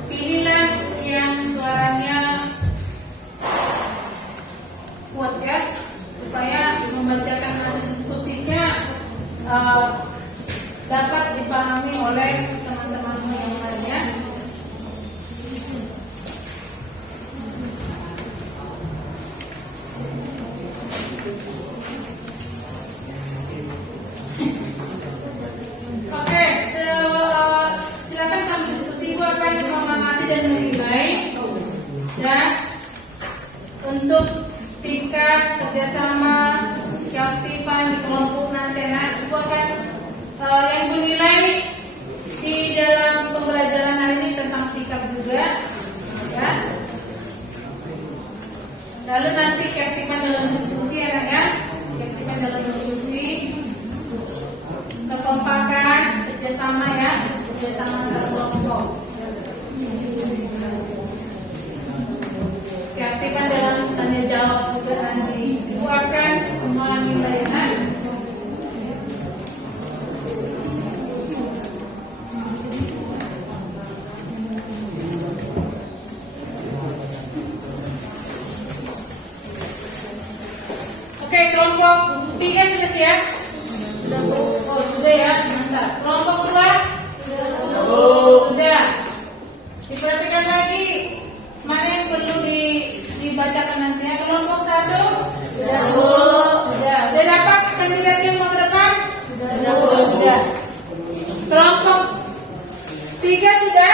Pilihlah yang suaranya kuat ya, supaya membacakan hasil diskusinya dapat dipahami oleh teman-temanmu yang lainnya. Oke, silakan sambil diskusi Ibu akan mengamati dan menilai dan untuk sikap kerjasama keaktifan di kelompok nanti Ibu akan yang menilai di dalam pembelajaran hari ini tentang sikap juga ya. Lalu nanti keaktifan dalam diskusi ya, keaktifan dalam diskusi, kekompakan, kerjasama ya, kerjasama antar kelompok. Keaktifan dalam tanya jawab juga nanti. Ibu akan semua nilai ya. Oke, kelompok 3 sudah siap? Oh, sudah ya, mantap. Kelompok 2? Sudah. Diperhatikan lagi mana yang perlu dibacakan nantinya. Kelompok 1? Sudah. Sudah dapat kandidat yang mau ke depan? Sudah. Kelompok 3 sudah?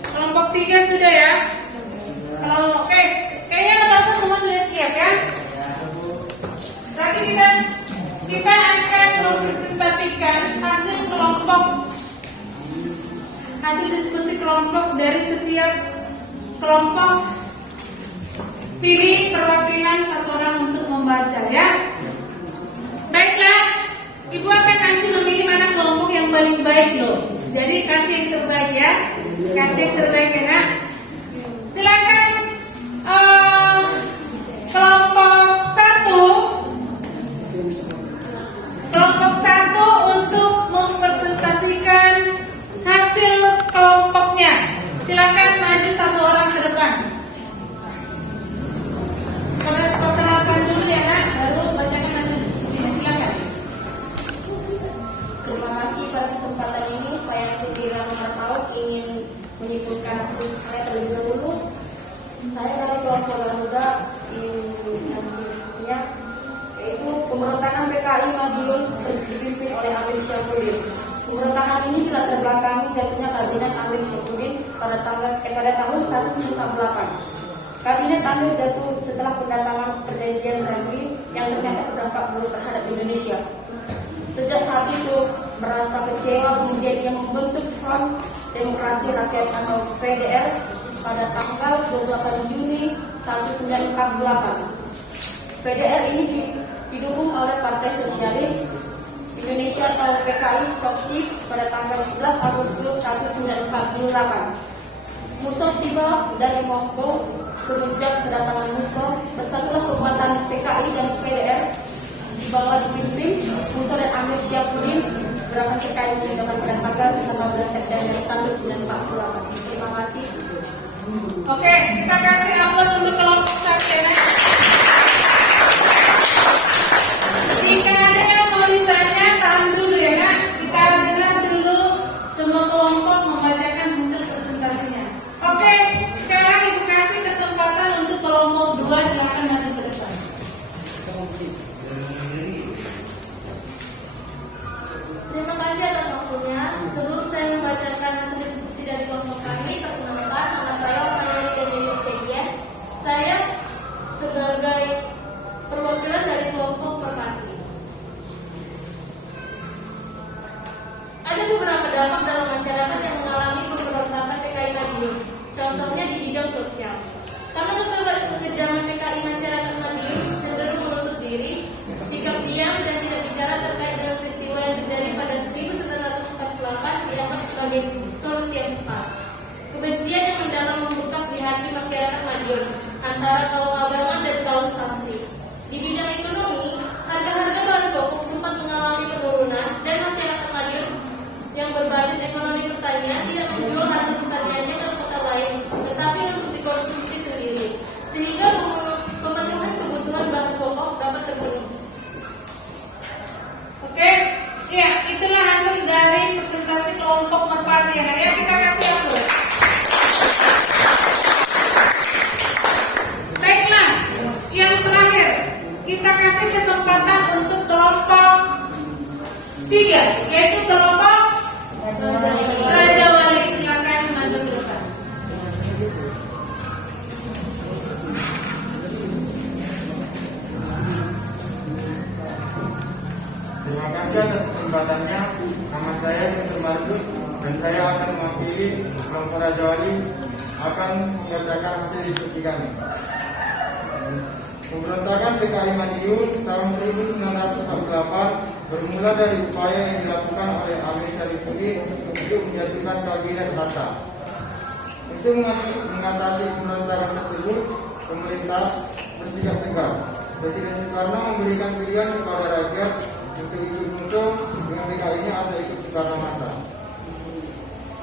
Kelompok 3 sudah ya? Oke, kayaknya teman-teman semua sudah siap ya? Berarti kita akan mempresentasikan hasil kelompok, hasil diskusi kelompok dari setiap kelompok. Pilih perwakilan satu orang untuk membaca ya. Baiklah, Ibu akan nanti memilih mana kelompok yang paling baik loh. Jadi kasih yang terbaik ya. Kasih yang terbaik ya nak. Silakan kelompok satu. Kelompok satu untuk mempresentasikan hasil kelompoknya. Silakan maju satu orang ke depan. Perkenalkan dulu ya nak, baru bacakan hasil diskusinya. Silakan. Terima kasih pada kesempatan ini. Saya Siti Rahmatau ingin menyimpulkan hasil saya terlebih dahulu. Saya dari kelompok Garuda ingin menyimpulkan hasil diskusinya, yaitu pemberontakan PKI Madiun dipimpin oleh Amir Syafruddin. Pemberontakan ini dilatar belakangi jatuhnya kabinet Amir Syafruddin pada tahun 1998. Kabinet Amir jatuh setelah pendatangan perjanjian Ramli yang ternyata berdampak buruk terhadap Indonesia. Sejak saat itu merasa kecewa, kemudian ia membentuk Front Demokrasi Rakyat atau PDR pada tanggal 28 Juni 1948. PDR ini didukung oleh Partai Sosialis Indonesia atau PKI Soksi pada tanggal 11 Agustus 1948. Musuh tiba dari Moskow. Semenjak kedatangan Musuh, bersatulah kekuatan PKI dan PDR di bawah dipimpin Musuh dan Amir Syafruddin. Gerakan PKI dilakukan pada tanggal 15 September 1948. Terima kasih. Oke, kita kasih aplaus untuk kelompok satu ya nak. Jika ada yang mau ditanya, tahan dulu ya nak. Kita dengar dulu semua kelompok membacakan hasil presentasinya. Oke, sekarang ibu kasih kesempatan untuk kelompok 2, silakan maju ke depan. Terima kasih atas waktunya. Sebelum saya membacakan hasil diskusi dari kelompok kami, perkenalkan nama saya Osayani Daniel Segia. Saya sebagai perwakilan dari kelompok Perpati. Ada beberapa dampak dalam masyarakat yang mengalami pemberontakan PKI Madiun. Contohnya di bidang sosial. Karena kekejaman PKI masyarakat Madiun cenderung menutup diri, sikap diam dan tidak bicara terkait dengan peristiwa yang terjadi pada 1948 dianggap sebagai solusi yang tepat. Kebencian yang mendalam membekas di hati masyarakat Madiun antara kaum agama dan kaum santri. Di bidang ekonomi, harga-harga bahan pokok sempat mengalami penurunan dan masyarakat Madiun yang berbasis ekonomi pertanian tidak menjual hasil pertaniannya ke kota lain, tetapi untuk dikonsumsi sendiri, sehingga pemenuhan kebutuhan bahan pokok dapat terpenuhi. Oke, ya itulah hasil dari presentasi kelompok Merpati ya. Ya kita kasih aplaus. Baiklah, yang terakhir kita kasih kesempatan untuk kelompok 3, yaitu kelompok Raja Wali. Silakan maju ke depan. Terima kasih atas kesempatannya. Nama saya Dr. Mardut dan saya akan mewakili kelompok Raja Wali akan membacakan hasil diskusi kami. Pemberontakan PKI Madiun tahun 1948 bermula dari upaya yang dilakukan oleh Amir Syafruddin untuk menjatuhkan kabinet Hatta. Untuk mengatasi pemberontakan tersebut, pemerintah bersikap tegas. Presiden Soekarno memberikan pilihan kepada rakyat untuk ikut Musuh dengan PKI-nya atau ikut Soekarno-Hatta.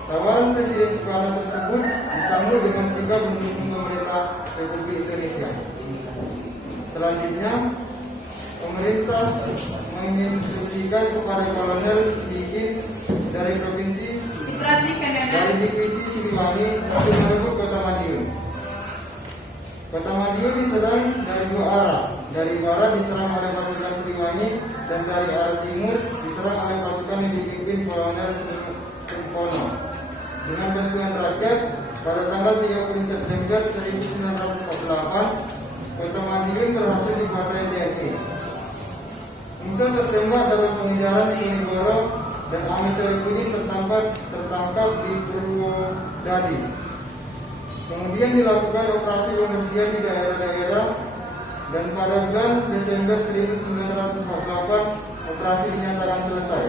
Tawaran Presiden Soekarno tersebut disambut dengan sikap mendukung pemerintah Republik Indonesia. Selanjutnya, pemerintah menginstruksikan kepada Kolonel Sidikin dari provinsi Diperhatikan ya. dari divisi Siliwangi untuk merebut kota Madiun. Kota Madiun diserang dari dua arah. Dari barat diserang oleh pasukan Siliwangi dan dari arah timur diserang oleh pasukan yang dipimpin Kolonel Sumpono. Dengan bantuan rakyat, pada tanggal 30 September 1948, kota Madiun berhasil dikuasai TNI. Musuh tertembak dalam pengejaran di Ponegoro dan Amir Syafruddin tertangkap di Purwodadi. Kemudian dilakukan operasi pembersihan di daerah-daerah dan pada bulan Desember 1948 operasi dinyatakan selesai.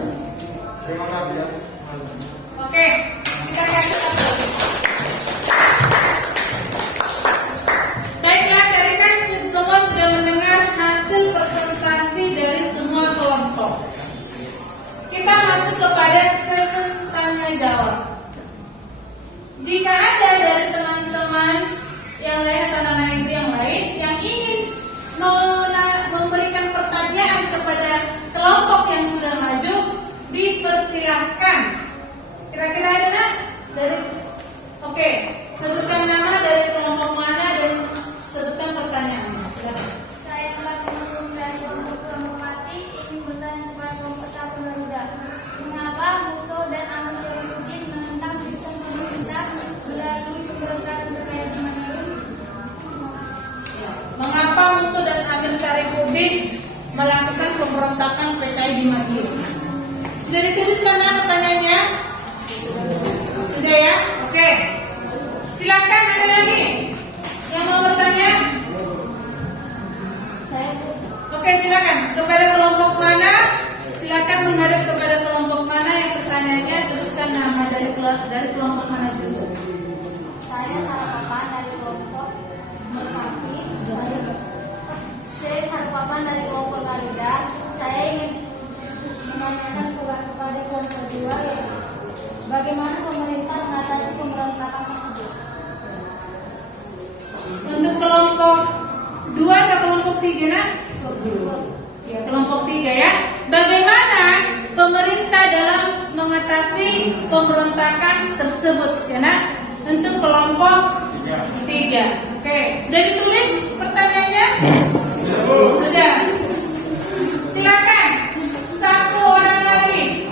Terima kasih ya. Oke, kita kasih tepuk. Baiklah, tadi kan semua sudah mendengar hasil presentasi dari semua kelompok. Kita masuk kepada sesi tanya jawab. Jika ada dari teman-teman yang lain atau anak-anak ibu yang lain yang ingin memberikan pertanyaan kepada kelompok yang sudah maju, dipersilahkan. Kira-kira ada nak? Oke, sebutkan nama dari kelompok mana dan sebutkan pertanyaannya. Saya telah dari kelompok mati ingin bertanya kepada kelompok satu Garuda. Mengapa Musso dan Ahmad Syarifuddin menentang sistem pemerintah melalui pemberontakan terkait Madiun? Mengapa Musso dan Amir Syarifuddin melakukan pemberontakan PKI di Madiun? Sudah dituliskan ya pertanyaannya? Sudah ya? Oke. Silakan ada lagi yang mau bertanya? Oke, silakan. Kepada kelompok mana? Silakan menghadap kepada kelompok mana yang pertanyaannya, sebutkan nama dari kelompok mana juga. Saya Sarpapan dari kelompok Merpati. Saya Sarpapan dari kelompok Garuda. Saya ingin menanyakan kepada kelompok kedua, yaitu bagaimana pemerintah mengatasi pemberontakan tersebut? Untuk kelompok 2 atau kelompok 3 nak? Ya, kelompok 3 ya. Bagaimana pemerintah dalam mengatasi pemberontakan tersebut ya nak? Untuk kelompok 3. Oke, sudah ditulis pertanyaannya? Sudah. Silakan. Satu orang lagi.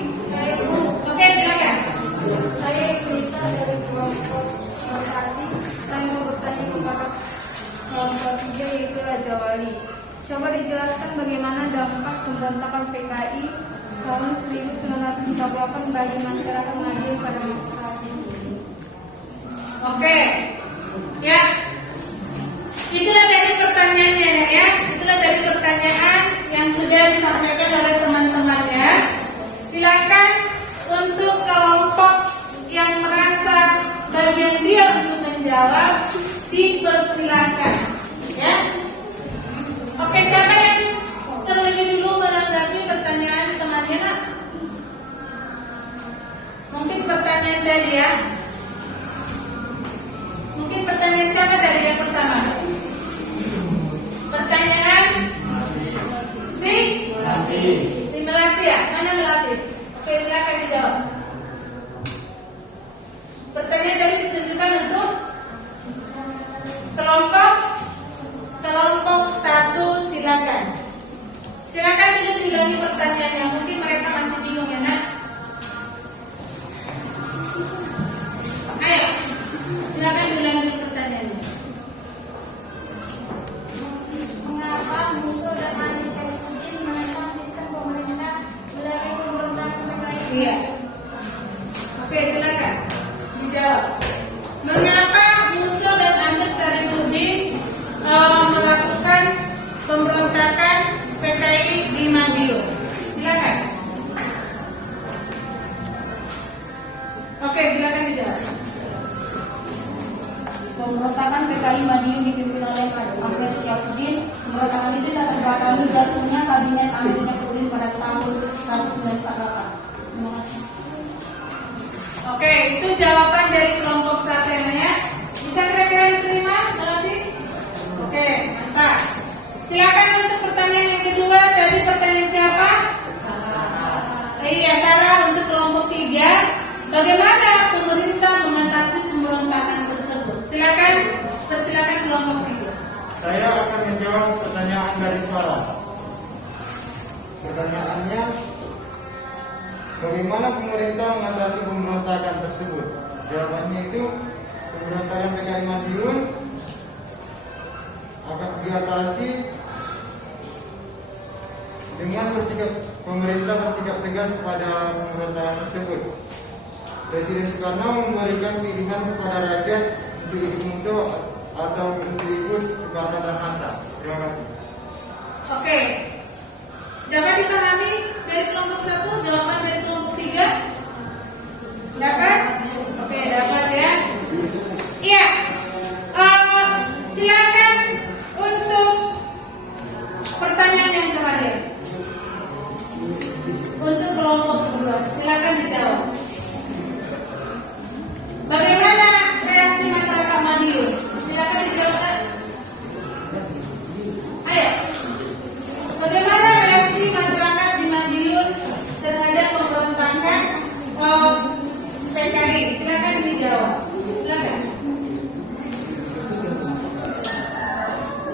Oke, silakan. Saya Prita dari kelompok Merpati. Saya mau bertanya kepada kelompok 3, yaitu Raja Wali. Coba dijelaskan bagaimana dampak pemberontakan PKI tahun 1948 bagi masyarakat Madiun pada masa saat ini. Oke. Ya. Itulah tadi pertanyaannya ya. Itulah tadi pertanyaan yang sudah disampaikan oleh teman-temannya. Silakan untuk kelompok yang merasa bagian dia untuk menjawab, dipersilakan. Ya. Oke, siapa yang terlebih dulu menanggapi pertanyaan temannya nak? Mungkin pertanyaan tadi ya. Mungkin pertanyaan siapa tadi yang pertama? Pertanyaan si Melati ya? Mana Melati? Oke, silakan dijawab. Pertanyaan tadi ditunjukkan untuk kelompok 1, silakan. Silakan dulu diulangi pertanyaannya. Mungkin mereka masih bingung ya nak? Ayo, silakan diulangi pertanyaannya. Mengapa Musso dan Ahmad Syarifuddin menentang sistem pemerintah melalui pemberontakan PKI? Iya. Oke, silakan dijawab. Mengapa Musso dan Amir Syarifuddin melakukan pemberontakan PKI di Madiun? Silakan. Oke, silakan dijawab. Pemberontakan PKI Madiun dipimpin oleh Ahmad Syarifuddin. Pemberontakan itu tak terbelakang jatuhnya kabinet Ahmad Syarifuddin pada tahun 1948. Terima kasih. Oke, itu jawaban dari kelompok 1 ya. Bisa kira-kira diterima nanti? Oke, mantap. Silakan untuk pertanyaan yang kedua. Tadi pertanyaan siapa? Iya, Sarah untuk kelompok 3. Bagaimana pemerintah mengatasi pemberontakan tersebut? Silakan, persilakan kelompok 3. Saya akan menjawab pertanyaan dari Sarah. Pertanyaannya, bagaimana pemerintah mengatasi pemberontakan tersebut? Jawabannya itu, pemberontakan PKI Madiun akan diatasi dengan pemerintah bersikap tegas kepada pemberontakan tersebut. Presiden Soekarno memberikan pilihan kepada rakyat untuk ikut Musso atau untuk ikut Soekarno dan Hatta. Terima kasih. Oke, dapat dipahami dari kelompok 1, jawaban dari kelompok 3? Dapat? Oke, dapat ya. Iya. Silakan untuk pertanyaan yang terakhir. Untuk kelompok 2, silakan dijawab. Bagaimana reaksi masyarakat Madiun? Silakan dijawab. Ayo. Bagaimana reaksi masyarakat di Madiun terhadap pemberontakan PKI? Silakan dijawab. Silakan.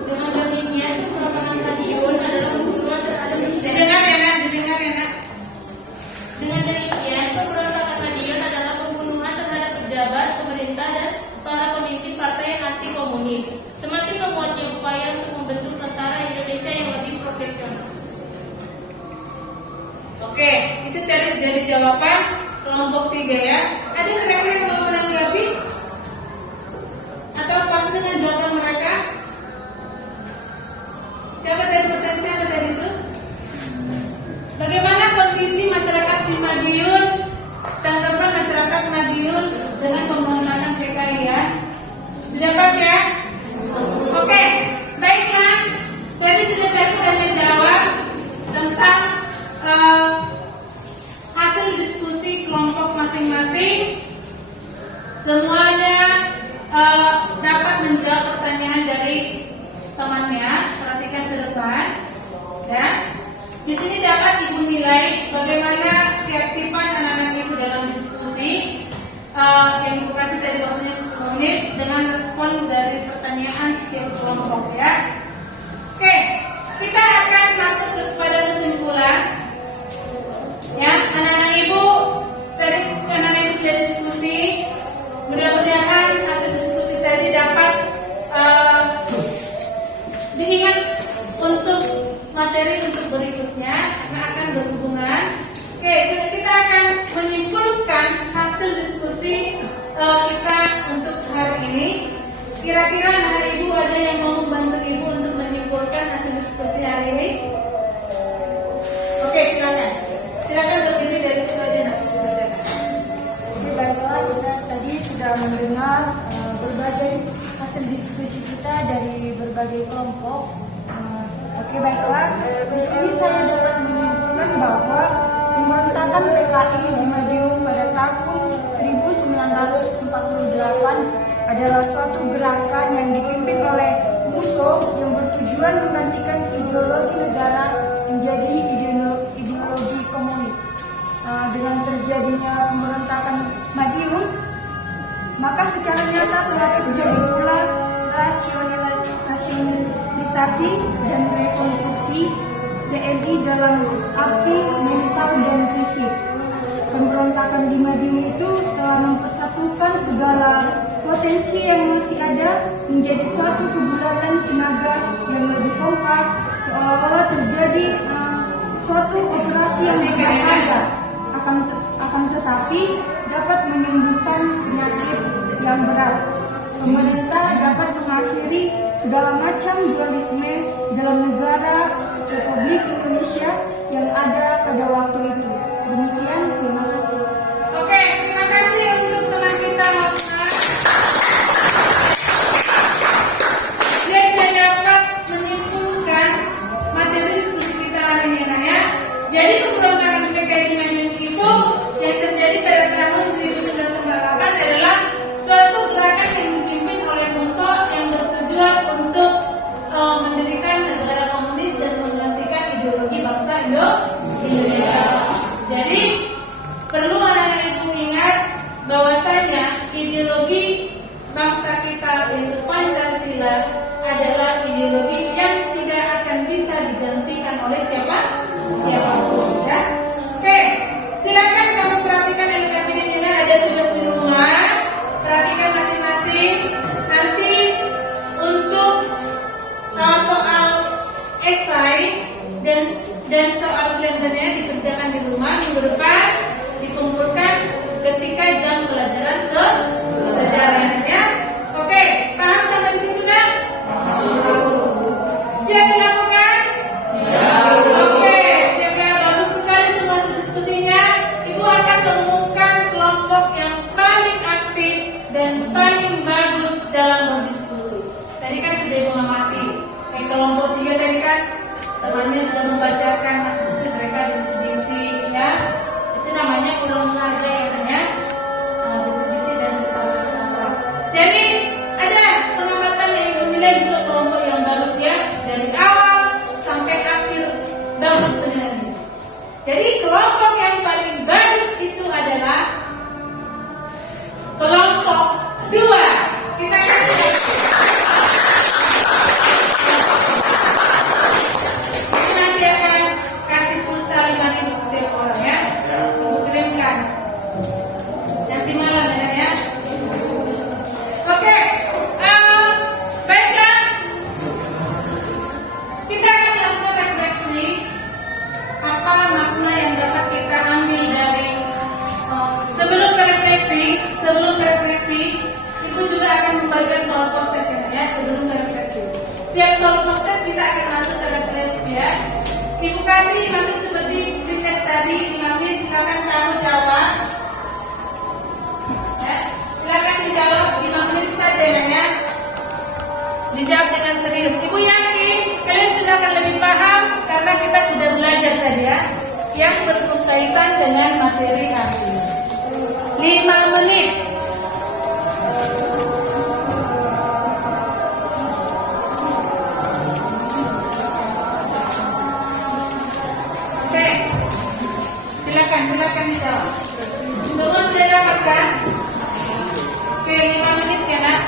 Dengan demikian, pemberontakan Madiun adalah pembunuhan terhadap Didengar ya nak, didengar ya nak. Dengan demikian, pemberontakan Madiun adalah pembunuhan terhadap pejabat, pemerintah, dan para pemimpin partai yang anti komunis. Semakin menguatnya upaya untuk membentuk tentara Indonesia yang lebih profesional. Oke, itu dari jawaban kelompok 3 ya. Ada kira-kira yang mau menanggapi? Atau pas dengan jawaban mereka? Siapa tadi itu? Bagaimana kondisi masyarakat di Madiun? Tanggapan masyarakat Madiun dengan pemberontakan PKI ya? Sudah pas ya? Oke, baiklah. Tadi sudah saya menjawab tentang hasil diskusi kelompok masing-masing. Semuanya dapat menjawab pertanyaan dari temannya. Perhatikan ke depan, ya. Di sini dapat ibu nilai bagaimana keaktifan anak-anak ibu dalam diskusi. Yang ibu kasih tadi waktunya 10 menit dengan respon dari pertanyaan setiap kelompok ya. Oke, kita akan masuk kepada kesimpulan. Ya, anak-anak ibu tadi anak-anak ibu sudah diskusi. Mudah-mudahan hasil diskusi tadi dapat diingat untuk materi untuk berikutnya karena akan berhubungan. Oke, jadi kita akan menyimpulkan hasil diskusi kita untuk hari ini. Kira-kira anak ibu ada yang mau membantu ibu untuk menyimpulkan hasil diskusi hari ini? Oke, silakan. Silakan berdiri dari situ aja nak. Oke, baiklah, kita tadi sudah mendengar berbagai hasil diskusi kita dari berbagai kelompok. Oke, baiklah. Di sini saya dapat menyimpulkan bahwa pemberontakan PKI di Madiun pada tahun 1948 adalah suatu gerakan yang dipimpin oleh musuh yang bertujuan menggantikan ideologi negara menjadi ideologi komunis. Dengan terjadinya pemberontakan Madiun, maka secara nyata telah terjadi pula rasionalisasi dan rekonstruksi TNI dalam arti mental dan fisik. Pemberontakan di Madiun itu telah mempersatukan segala potensi yang masih ada menjadi suatu kebulatan tenaga yang lebih kompak, seolah-olah terjadi suatu operasi yang berbahaya, akan tetapi dapat menimbulkan penyakit yang berat. Pemerintah dapat mengakhiri segala macam dualisme dalam negara Republik Indonesia yang ada pada waktu itu. Demikian, terima kasih. Oke, terima kasih untuk teman kita. Dia sudah dapat menyimpulkan materi diskusi kita hari ini ya. Jadi pemberontakan PKI di Madiun itu yang terjadi pada tahun 1948 adalah suatu gerakan yang dipimpin oleh musuh yang bertujuan untuk mendirikan negara komunis dan menggantikan ideologi bangsa Indonesia. Jadi perlu anak-anak ibu ingat bahwasanya ideologi bangsa kita yaitu Pancasila adalah ideologi yang tidak akan bisa digantikan oleh siapapun ya. Oke, silakan kamu perhatikan LKPD ini ada tugas di rumah. Perhatikan masing-masing. Nanti untuk soal esai dan soal blendernya dikerjakan di rumah minggu depan, dikumpulkan ketika jam pelajaran sejarahnya. Oke, paham sampai di situ nak? Siap dilakukan? Siap. Oke, siap ya, bagus sekali. paling bagus dalam berdiskusi. Tadi kan sudah mengamati. Kelompok 3 tadi kan temannya sudah membacakan hasil mereka diskusi, ya. Itu namanya kurang menghargai katanya. Diskusi dan berpendapat. Jadi ada pengamatan yang menilai juga kelompok yang bagus, ya, dari awal sampai akhir bagus penilaiannya. Jadi kelompok yang paling bagus itu adalah kelompok 2. Kita kasih. Nanti akan kasih pulsa 5.000 setiap orang, ya. Ibu kirimkan. Nanti malam ya. Oke. Baiklah. Kita akan melakukan refleksi. Apa makna yang dapat kita ambil dari sebelum refleksi, Ibu juga akan membagikan soal post-test, ya, sebelum refleksi. Siap soal post-test, kita akan masuk ke refleksi, ya. Ibu kasih 5 menit seperti tes tadi, 5 menit, silakan kamu jawab. Ya, silakan dijawab 5 menit saja, ya. Dijawab dengan serius. Ibu yakin kalian sudah akan lebih paham karena kita sudah belajar tadi, ya, yang berkaitan dengan materi kami. 5 menit. Oke. Silakan dijawab. Semua sudah dapat kan? Oke, 5 menit ya, Nak.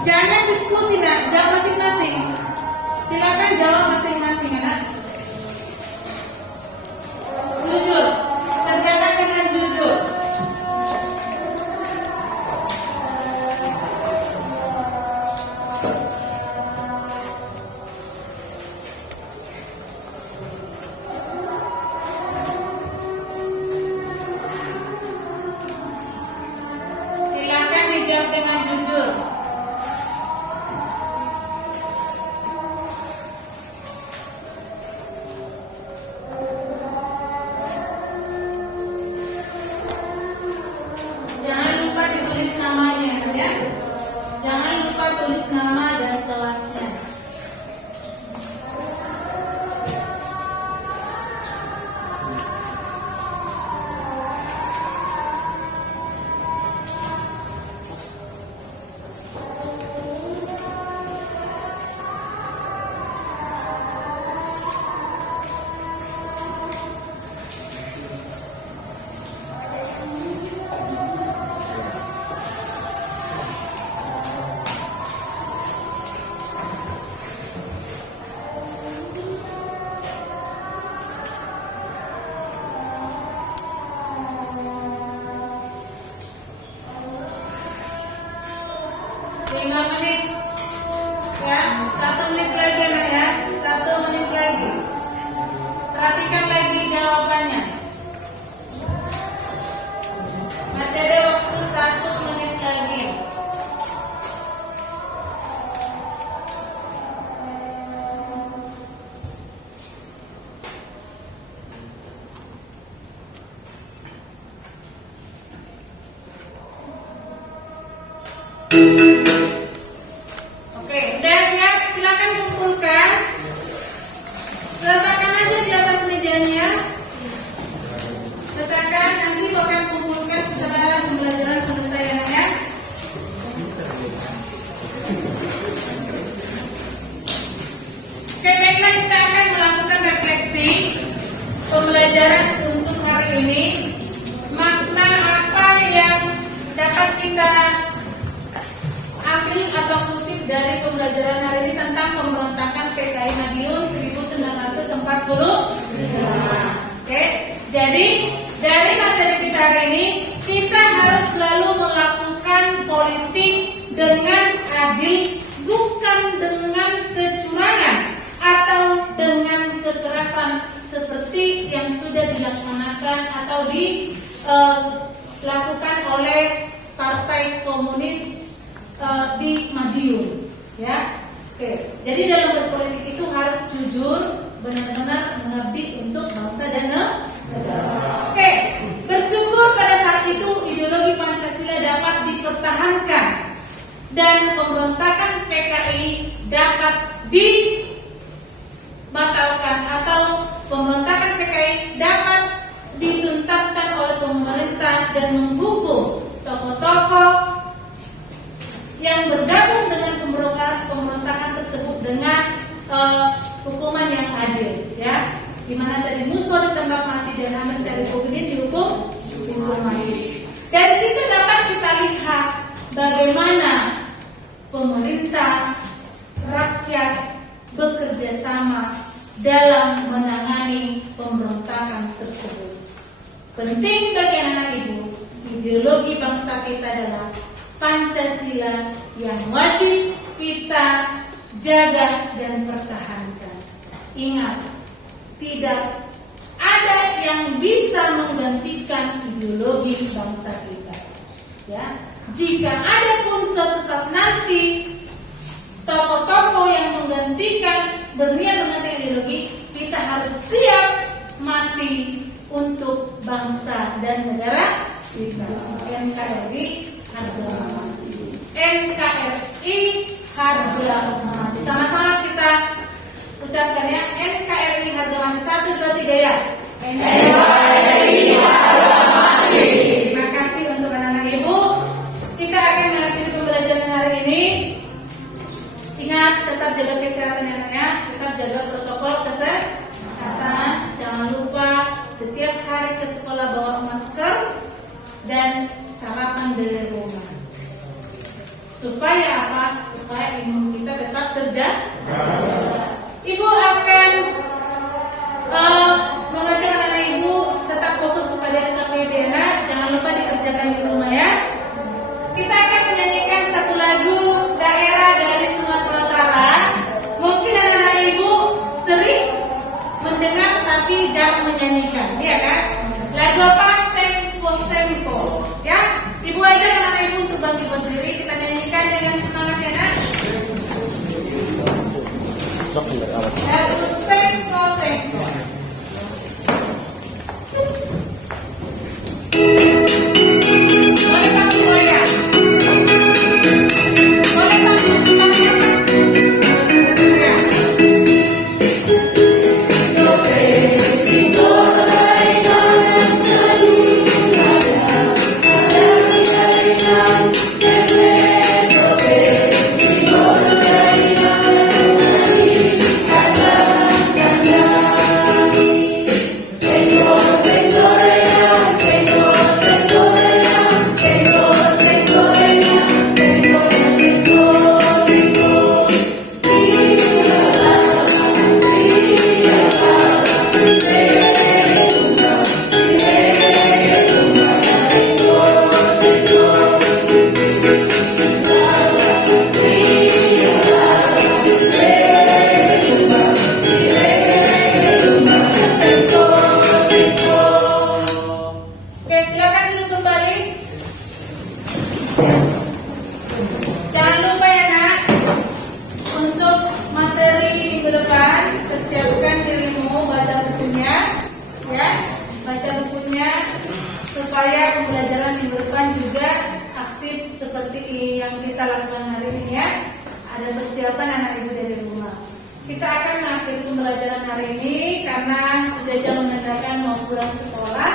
Jangan diskusi, Nak. Jawab masing-masing. Silakan jawab masing-masing, Nak. Jujur. Kerjakan dengan jujur. Silakan dijawab dengan jujur. Jangan lupa ditulis namanya, ya. Jangan lupa tulis nama dan kelasnya. Lima menit, ya. 1 menit lagi, Nak, ya. 1 menit lagi. Perhatikan lagi jawabannya. Masih ada waktu 1 menit lagi. Oke, udah siap? Silakan kumpulkan. Letakkan aja di atas mejanya. Letakkan, nanti Ibu akan kumpulkan setelah pembelajaran selesai, ya. Oke, baiklah, kita akan melakukan refleksi pembelajaran untuk hari ini. Makna apa yang dapat kita ambil atau kutip dari pembelajaran hari ini tentang pemberontakan PKI Madiun 1945. Oke, jadi dari materi kita hari ini, kita harus selalu melakukan politik dengan adil, bukan dengan kecurangan atau dengan kekerasan seperti yang sudah dilaksanakan atau dilakukan oleh Partai Komunis di Madiun, ya. Oke, jadi dalam berpolitik itu harus jujur, benar-benar mengabdi untuk bangsa dan negara. Oke, bersyukur pada saat itu ideologi Pancasila dapat dipertahankan dan pemberontakan PKI dapat dibatalkan atau pemberontakan PKI dapat dituntaskan oleh pemerintah dan menghukum tokoh-tokoh yang bergabung dengan pemberontakan tersebut dengan hukuman yang adil, ya. Di mana tadi Musa ditembak mati dan Ahmad Syarifudin dihukum mati. Dari situ dapat kita lihat bagaimana pemerintah, rakyat bekerja sama dalam menangani pemberontakan tersebut. Penting bagi anak ibu, ideologi bangsa kita adalah Pancasila yang wajib kita jaga dan pertahankan. Ingat, tidak ada yang bisa menggantikan ideologi bangsa kita. Ya, jika ada pun suatu saat nanti tokoh-tokoh yang menggantikan, berniat menggantikan ideologi, kita harus siap mati untuk bangsa dan negara kita. NKRI harga mati. NKRI harga mati. Sama-sama kita ucapkan ya, NKRI harga mati. 1, 2, 3 ya. NKRI harga mati. Terima kasih untuk anak-anak ibu. Kita akan mengakhiri pembelajaran hari ini. Ingat, tetap jaga kesehatan ya anak-anak, tetap jaga protokol kesehatan. Jangan lupa setiap hari ke sekolah bawa masker dan sarapan dari rumah. Supaya apa? Supaya imun kita tetap terjaga. Ibu akan mengajak anak ibu tetap fokus kepada LKPD. Jangan lupa dikerjakan di rumah ya. Kita akan menyanyikan satu lagu daerah dari Sumatera Utara. Mungkin anak-anak ibu sering mendengar tapi jarang menyanyikan, ya kan? Lagu apa? Sempo. Ya, ibu ajak anak-anak ibu untuk bangkit berdiri. Kita nyanyikan dengan semangat ya nak. Lagu Sempo. Boleh sambung goyang. Boleh sambung goyang. supaya pembelajaran minggu depan juga aktif seperti yang kita lakukan hari ini ya. Ada persiapan anak ibu dari rumah. Kita akan mengakhiri pembelajaran hari ini karena sudah jam menandakan mau pulang sekolah.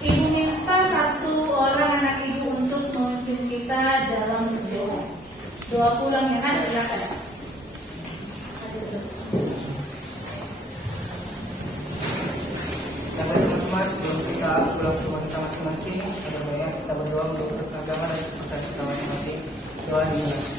Ibu minta satu orang anak ibu untuk memimpin kita dalam berdoa. Doa pulang ya kan, silakan. Teman-teman, sebelum kita pulang ke rumah kita masing-masing, ada banyak kita berdoa untuk agama dan kepercayaan kita masing-masing. Doa dimulai.